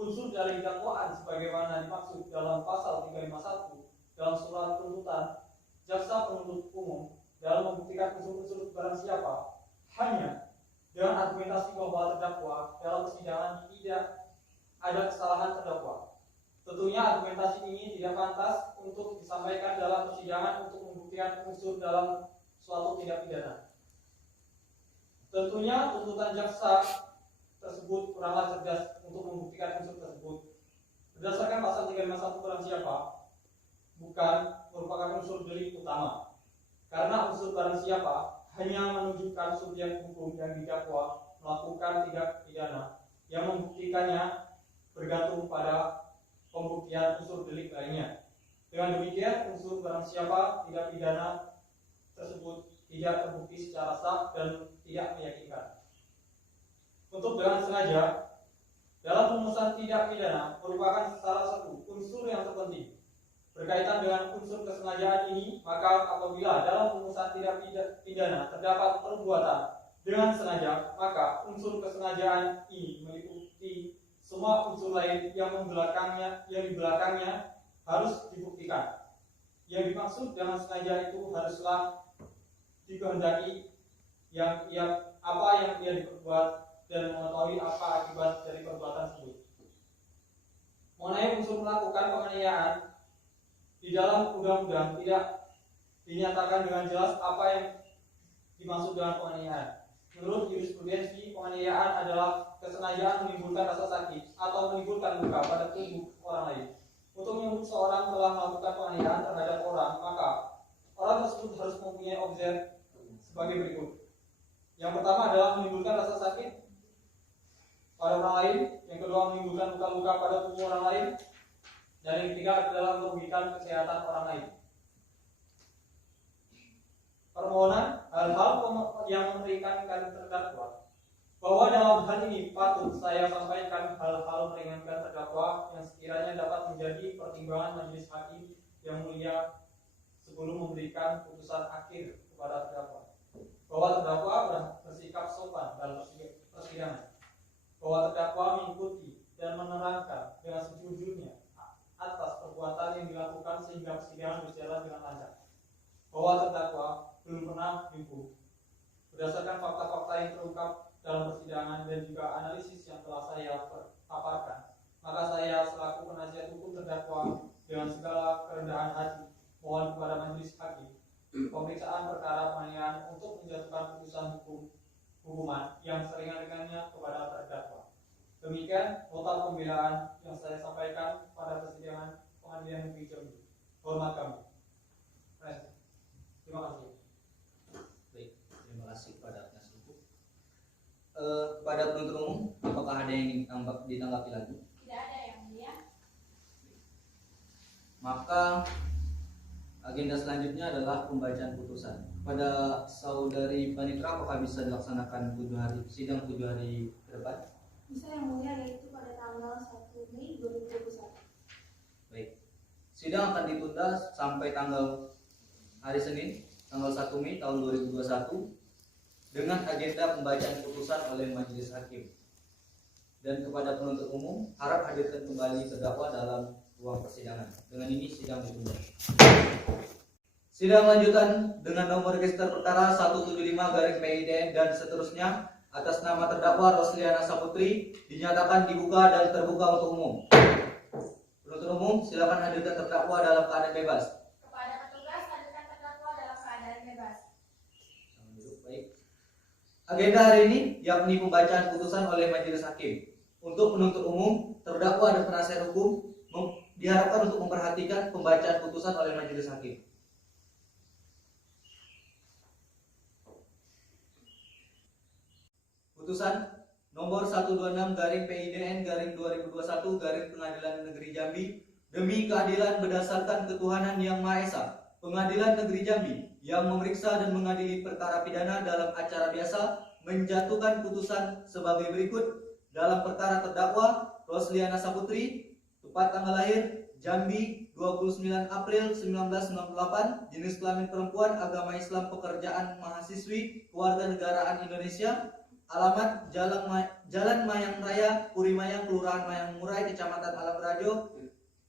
unsur dari dakwaan sebagaimana dimaksud dalam pasal 351 dalam surat tuntutan jaksa penuntut umum dalam membuktikan unsur-unsur barang siapa hanya dengan argumentasi bahwa terdakwa dalam persidangan tidak ada kesalahan terdakwa. Tentunya argumentasi ini tidak pantas untuk disampaikan dalam persidangan untuk membuktikan unsur dalam suatu tindak pidana. Tentunya tuntutan jaksa tersebut kuranglah cerdas untuk membuktikan unsur tersebut. Berdasarkan pasal 351 barang siapa bukan merupakan unsur delik utama, karena unsur barang siapa hanya menunjukkan subjek hukum yang didakwa melakukan tindak pidana, yang membuktikannya bergantung pada pembuktian unsur delik lainnya. Dengan demikian unsur barang siapa tindak pidana tersebut tidak terbukti secara sah dan tidak meyakinkan. Untuk dengan sengaja dalam rumusan tindak pidana merupakan salah satu unsur yang terpenting. Berkaitan dengan unsur kesengajaan ini, maka apabila dalam rumusan tindak pidana terdapat perbuatan dengan sengaja, maka unsur kesengajaan ini meliputi semua unsur lain yang di belakangnya harus dibuktikan. Yang dimaksud dengan sengaja itu haruslah dikehendaki apa yang dia diperbuat dan mengetahui apa akibat dari perbuatan tersebut. Mengenai unsur melakukan penganiayaan, di dalam undang-undang tidak dinyatakan dengan jelas apa yang dimaksud dengan penganiayaan. Menurut jurisprudensi, penganiayaan adalah kesengajaan menimbulkan rasa sakit atau menimbulkan luka pada tubuh orang lain. Untuk menyebut seorang telah melakukan penganiayaan terhadap orang, maka orang tersebut harus mempunyai objek sebagai berikut. Yang pertama adalah menimbulkan rasa sakit pada orang lain, yang kedua menimbulkan luka-luka pada tubuh orang lain, dan yang ketiga adalah merugikan kesehatan orang lain. Permohonan hal-hal yang meringankan terdakwa, bahwa dalam hal ini patut saya sampaikan hal-hal meringankan terdakwa yang sekiranya dapat menjadi pertimbangan majelis hakim yang mulia sebelum memberikan putusan akhir kepada terdakwa. Bahwa terdakwa bersikap sopan dalam persidangan, bahwa terdakwa mengikuti dan menerangkan dengan sejujurnya atas perbuatan yang dilakukan sehingga persidangan berjalan dengan lancar, bahwa terdakwa belum pernah nipu, Berdasarkan fakta-fakta yang terungkap dalam persidangan dan juga analisis yang telah saya paparkan, maka saya selaku penasihat hukum terdakwa dengan segala kerendahan hati mohon kepada majelis hakim pemeriksaan perkara penganiayaan untuk menjatuhkan putusan hukuman yang seringan-ringannya kepada terdakwa. Demikian nota pembelaan yang saya sampaikan pada persidangan Pengadilan Negeri Jambi. Hormat kami. Terima kasih. Baik, terima kasih kepada penasihat hukum. Kepada penuntut umum, apakah ada yang ingin ditanggapi lagi? Tidak ada yang mulia. Maka agenda selanjutnya adalah pembacaan putusan. Pada saudari Panitra, apakah bisa dilaksanakan sidang 7 hari ke depan? Bisa yang mulia, yaitu pada tanggal 1 Mei 2021. Baik. Sidang akan ditunda sampai tanggal hari Senin, tanggal 1 Mei tahun 2021 dengan agenda pembacaan putusan oleh majelis hakim. Dan kepada penuntut umum, harap hadirkan kembali terdakwa dalam ruang persidangan. Dengan ini sidang ditunda. Sidang lanjutan dengan nomor register perkara 175/PIDN dan seterusnya atas nama terdakwa Rosliana Saputri dinyatakan dibuka dan terbuka untuk umum. Penuntut umum, silakan hadirkan terdakwa dalam keadaan bebas. Kepada petugas, hadirkan terdakwa dalam keadaan bebas. Baik. Agenda hari ini yakni pembacaan putusan oleh majelis hakim. Untuk penuntut umum, terdakwa dan penasihat hukum diharapkan untuk memperhatikan pembacaan putusan oleh majelis hakim. Putusan nomor 126/PIDN/2021 Pengadilan Negeri Jambi demi keadilan berdasarkan ketuhanan yang Maha Esa. Pengadilan Negeri Jambi yang memeriksa dan mengadili perkara pidana dalam acara biasa menjatuhkan putusan sebagai berikut dalam perkara terdakwa Rosliana Saputri, tepat tanggal lahir Jambi 29 April 1998, jenis kelamin perempuan, agama Islam, pekerjaan mahasiswi, kewarganegaraan Indonesia, alamat Jalan Mayang Raya, Puri Mayang, Kelurahan Mayang Murai, Kecamatan Alam Rajo,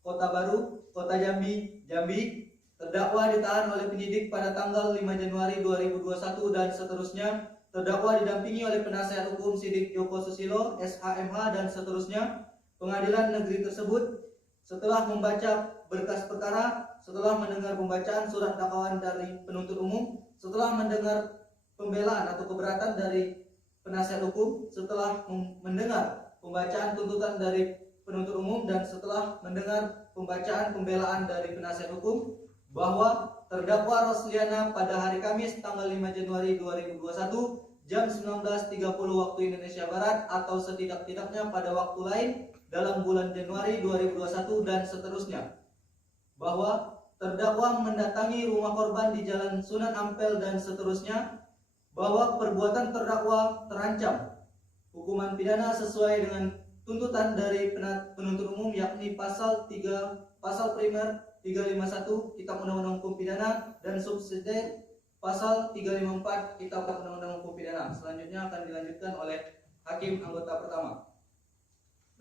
Kota Baru, Kota Jambi, Jambi. Terdakwa ditahan oleh penyidik pada tanggal 5 Januari 2021 dan seterusnya. Terdakwa didampingi oleh penasihat hukum Sidik Joko Susilo, SHMH dan seterusnya. Pengadilan negeri tersebut setelah membaca berkas perkara, setelah mendengar pembacaan surat dakwaan dari penuntut umum, setelah mendengar pembelaan atau keberatan dari penasihat hukum, setelah mendengar pembacaan tuntutan dari penuntut umum dan setelah mendengar pembacaan pembelaan dari penasihat hukum, bahwa terdakwa Rosliana pada hari Kamis tanggal 5 Januari 2021 jam 19.30 waktu Indonesia Barat atau setidak-tidaknya pada waktu lain dalam bulan Januari 2021 dan seterusnya, bahwa terdakwa mendatangi rumah korban di Jalan Sunan Ampel dan seterusnya, bahwa perbuatan terdakwa terancam hukuman pidana sesuai dengan tuntutan dari penuntut umum yakni pasal primer 351 Kitab Undang-Undang Hukum Pidana dan subsidiar pasal 354 Kitab Undang-Undang Hukum Pidana. Selanjutnya akan dilanjutkan oleh hakim anggota pertama.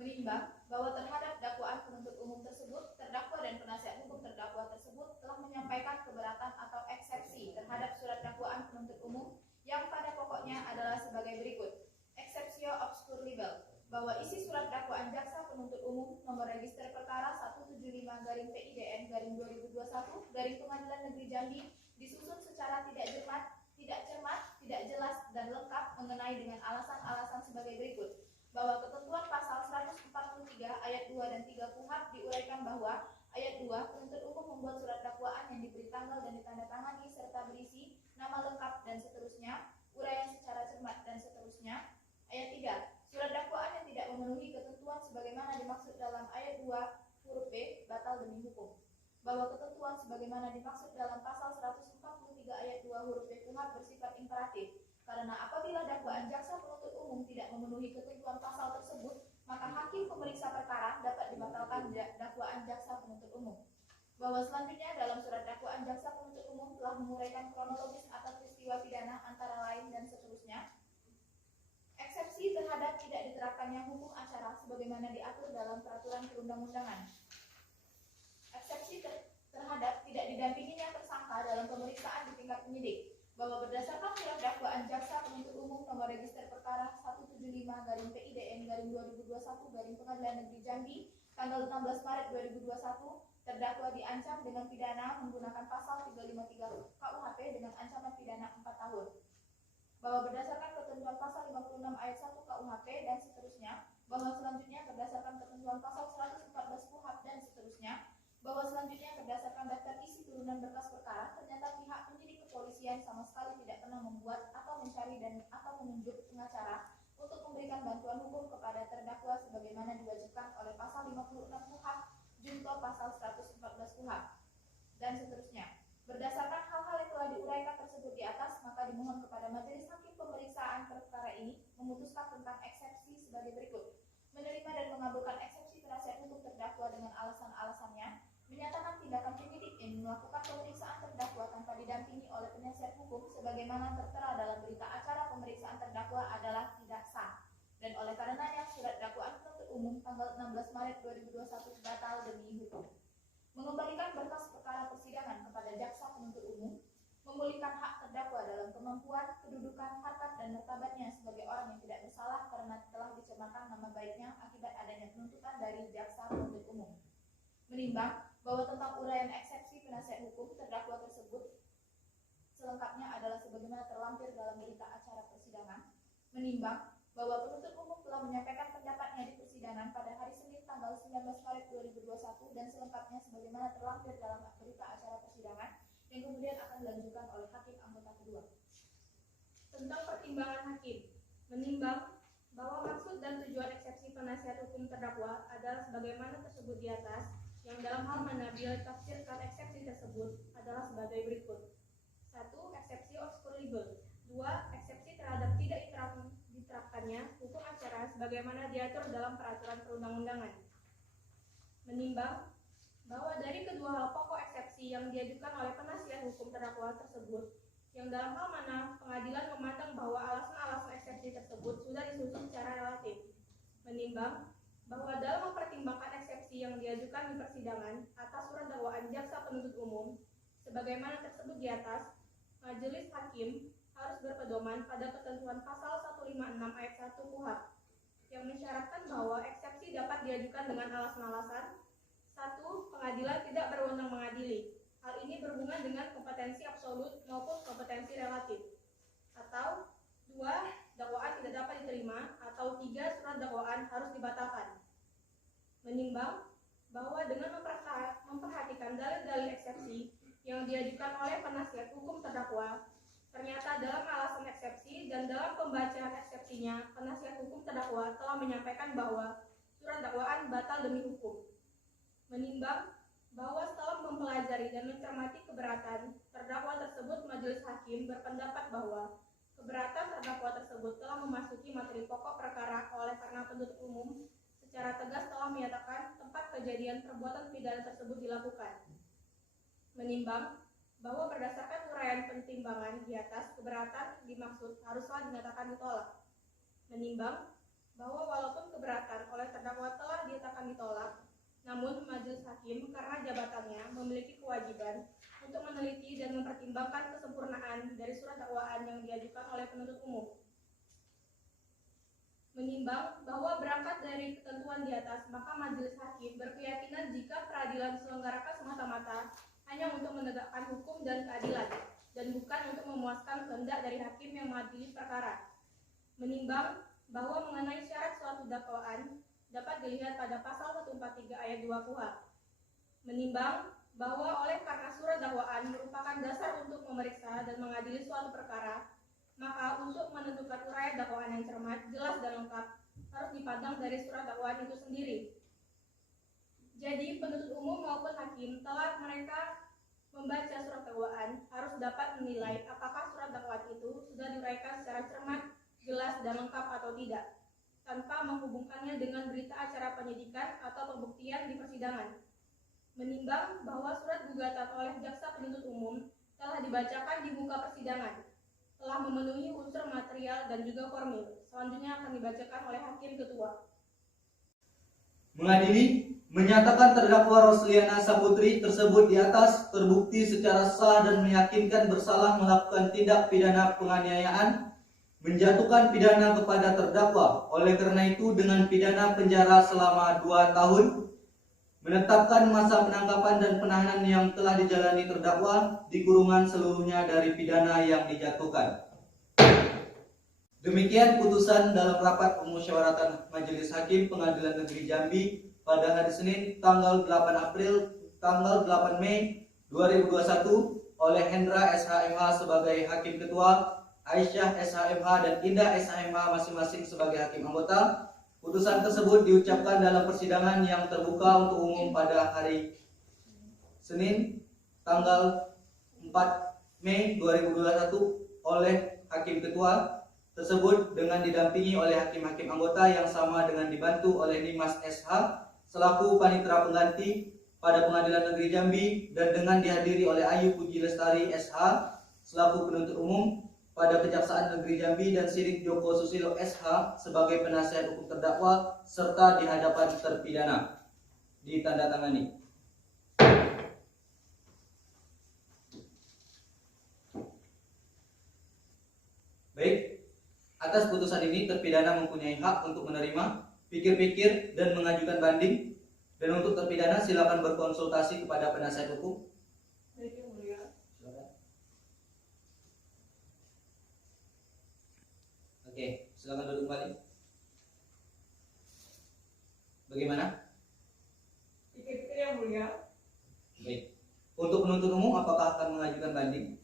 Menimbang bahwa terhadap dakwaan penuntut umum tersebut, terdakwa dan penasihat hukum terdakwa tersebut telah menyampaikan keberatan atau eksepsi terhadap surat dakwaan penuntut umum yang pada pokoknya adalah sebagai berikut. Exceptio obscur libel, bahwa isi surat dakwaan jaksa penuntut umum nomor register perkara 175/PIDN/2021 Pengadilan Negeri Jambi disusun secara tidak cermat, tidak jelas dan lengkap mengenai dengan alasan-alasan sebagai berikut. Bahwa ketentuan pasal 143 ayat 2 dan 3 KUHP diuraikan bahwa ayat 2 penuntut umum membuat surat dakwaan yang diberi tanggal dan ditandatangani serta berisi nama lengkap dan seterusnya, uraian secara cermat dan seterusnya. Ayat 3, surat dakwaan yang tidak memenuhi ketentuan sebagaimana dimaksud dalam ayat 2 huruf B batal demi hukum. Bahwa ketentuan sebagaimana dimaksud dalam pasal 143 ayat 2 huruf B KUHP bersifat imperatif, karena apabila dakwaan jaksa penuntut umum tidak memenuhi ketentuan pasal tersebut, maka hakim pemeriksa perkara dapat dibatalkan dakwaan jaksa penuntut umum. Bahwa selanjutnya dalam surat dakwaan jaksa penuntut umum telah menguraikan kronologis atas peristiwa pidana antara lain dan seterusnya. Eksepsi terhadap tidak diterapkannya hukum acara sebagaimana diatur dalam peraturan perundang-undangan. Eksepsi terhadap tidak didampinginya tersangka dalam pemeriksaan di tingkat penyidik, bahwa berdasarkan surat dakwaan jaksa penuntut umum nomor register perkara 175-PIDN-2021 Pengadilan Negeri Jambi tanggal 16 Maret 2021, terdakwa diancam dengan pidana menggunakan pasal 353 KUHP dengan ancaman pidana 4 tahun. Bahwa berdasarkan ketentuan pasal 56 ayat 1 KUHP dan seterusnya, bahwa selanjutnya berdasarkan ketentuan pasal 114 KUHP dan seterusnya, bahwa selanjutnya berdasarkan daftar isi turunan berkas perkara, ternyata pihak penyidik kepolisian sama sekali tidak pernah membuat atau mencari dan atau menunjuk pengacara untuk memberikan bantuan hukum kepada terdakwa sebagaimana diwajibkan oleh pasal 56 KUHP junto pasal 114 KUHP dan seterusnya. Berdasarkan hal-hal yang telah diuraikan tersebut di atas, maka dimohon kepada majelis hakim pemeriksaan perkara ini memutuskan tentang eksepsi sebagai berikut: menerima dan mengabulkan eksepsi penasihat hukum terdakwa dengan alasan-alasannya, menyatakan tindakan penyidik yang melakukan pemeriksaan terdakwa tanpa didampingi oleh penasihat hukum sebagaimana tertera dalam berita acara pemeriksaan terdakwa adalah tidak sah, dan oleh karenanya surat dakwaan penuntut umum tanggal 16 Maret 2021 batal demi hukum. Mengembalikan berkas perkara persidangan kepada jaksa penuntut umum, memulihkan hak terdakwa dalam kemampuan, kedudukan, harkat, dan martabatnya sebagai orang yang tidak bersalah karena telah dicemarkan nama baiknya akibat adanya penuntutan dari jaksa penuntut umum. Menimbang bahwa tentang uraian eksepsi penasihat hukum terdakwa tersebut selengkapnya adalah sebagaimana terlampir dalam berita acara persidangan. Menimbang bahwa penuntut umum telah menyampaikan pendapatnya di persidangan pada hari Senin tanggal 19 Maret 2021 dan selengkapnya sebagaimana terlampir dalam berita acara persidangan yang kemudian akan dilanjutkan oleh hakim anggota kedua. Tentang pertimbangan hakim, menimbang bahwa maksud dan tujuan eksepsi penasihat hukum terdakwa adalah sebagaimana tersebut di atas, yang dalam hal mana bila ditafsirkan eksepsi tersebut adalah sebagai berikut: 1. Eksepsi obscurable. 2. Eksepsi terhadap tidak diterapkannya hukum acara sebagaimana diatur dalam peraturan perundang-undangan. Menimbang bahwa dari kedua hal pokok eksepsi yang diajukan oleh penasihat hukum terdakwa tersebut, yang dalam hal mana pengadilan memandang bahwa alasan-alasan eksepsi tersebut sudah disusun secara relatif. Menimbang bahwa dalam mempertimbangkan eksepsi yang diajukan di persidangan atas surat dakwaan jaksa penuntut umum, sebagaimana tersebut di atas, majelis hakim harus berpedoman pada ketentuan pasal 156 ayat 1 KUHP yang mensyaratkan bahwa eksepsi dapat diajukan dengan alasan-alasan: 1. Pengadilan tidak berwenang mengadili. Hal ini berhubungan dengan kompetensi absolut maupun kompetensi relatif. Atau 2. Dakwaan tidak dapat diterima. Atau 3. Surat dakwaan harus dibatalkan. Menimbang bahwa dengan memperhatikan dalil-dalil eksepsi yang diajukan oleh penasihat hukum terdakwa, ternyata dalam alasan eksepsi dan dalam pembacaan eksepsinya, penasihat hukum terdakwa telah menyampaikan bahwa surat dakwaan batal demi hukum. Menimbang bahwa setelah mempelajari dan mencermati keberatan terdakwa tersebut, majelis hakim berpendapat bahwa keberatan terdakwa tersebut telah memasuki materi pokok perkara oleh karena penuntut umum secara tegas telah menyatakan tempat kejadian perbuatan pidana tersebut dilakukan. Menimbang bahwa berdasarkan uraian pertimbangan di atas, keberatan dimaksud haruslah dinyatakan ditolak. Menimbang bahwa walaupun keberatan oleh terdakwa telah dinyatakan ditolak, namun majelis hakim karena jabatannya memiliki kewajiban untuk meneliti dan mempertimbangkan kesempurnaan dari surat dakwaan yang diajukan oleh penuntut umum. Menimbang bahwa berangkat dari ketentuan di atas, maka majelis hakim berkeyakinan jika peradilan diselenggarakan semata-mata hanya untuk menegakkan hukum dan keadilan, dan bukan untuk memuaskan kehendak dari hakim yang mengadili perkara. Menimbang bahwa mengenai syarat suatu dakwaan dapat dilihat pada pasal 143 ayat 2 KUHP. Menimbang bahwa oleh karena surat dakwaan merupakan dasar untuk memeriksa dan mengadili suatu perkara, maka untuk menentukan uraian dakwaan yang cermat, jelas dan lengkap harus dipandang dari surat dakwaan itu sendiri. Jadi penuntut umum maupun hakim telah mereka membaca surat dakwaan harus dapat menilai apakah surat dakwaan itu sudah diuraikan secara cermat, jelas dan lengkap atau tidak, tanpa menghubungkannya dengan berita acara penyidikan atau pembuktian di persidangan. Menimbang bahwa surat gugatan oleh jaksa penuntut umum telah dibacakan di muka persidangan, telah memenuhi unsur material dan juga formil, selanjutnya akan dibacakan oleh hakim ketua. Mengadili menyatakan terdakwa Rosliana Saputri tersebut di atas terbukti secara sah dan meyakinkan bersalah melakukan tindak pidana penganiayaan, menjatuhkan pidana kepada terdakwa. Oleh karena itu, dengan pidana penjara selama 2 tahun, menetapkan masa penangkapan dan penahanan yang telah dijalani terdakwa di kurungan seluruhnya dari pidana yang dijatuhkan. Demikian putusan dalam rapat pemusyawaratan Majelis Hakim Pengadilan Negeri Jambi pada hari Senin tanggal 8 Mei 2021 oleh Hendra SHMH sebagai Hakim Ketua, Aisyah SHMH dan Indah SHMH masing-masing sebagai Hakim Anggota. Putusan tersebut diucapkan dalam persidangan yang terbuka untuk umum pada hari Senin tanggal 4 Mei 2021 oleh Hakim Ketua tersebut dengan didampingi oleh hakim-hakim anggota yang sama dengan dibantu oleh Nimas SH selaku panitera pengganti pada Pengadilan Negeri Jambi dan dengan dihadiri oleh Ayu Puji Lestari SH selaku penuntut umum pada Kejaksaan Negeri Jambi dan Sidik Joko Susilo SH sebagai penasihat hukum terdakwa serta di hadapan terpidana. Ditandatangani. Baik, atas putusan ini terpidana mempunyai hak untuk menerima, pikir-pikir dan mengajukan banding. Dan untuk terpidana silakan berkonsultasi kepada penasihat hukum. Baik, Yang Mulia. Silakan. Oke, silakan duduk kembali. Bagaimana? Pikir-pikir Yang Mulia. Baik. Untuk penuntut umum apakah akan mengajukan banding?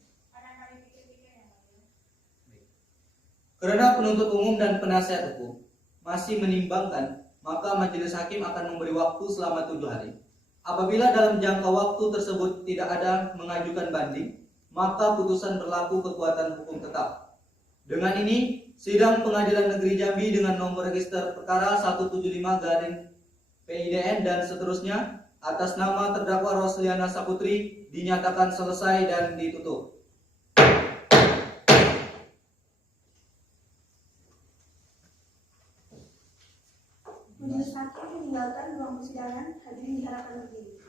Karena penuntut umum dan penasihat hukum masih menimbangkan, maka majelis hakim akan memberi waktu selama 7 hari. Apabila dalam jangka waktu tersebut tidak ada mengajukan banding, maka putusan berlaku kekuatan hukum tetap. Dengan ini, sidang Pengadilan Negeri Jambi dengan nomor register perkara 175/PIDN dan seterusnya atas nama terdakwa Rosliana Saputri dinyatakan selesai dan ditutup. Majelis hakim meninggalkan ruang persidangan, hadirin diharapkan berdiri.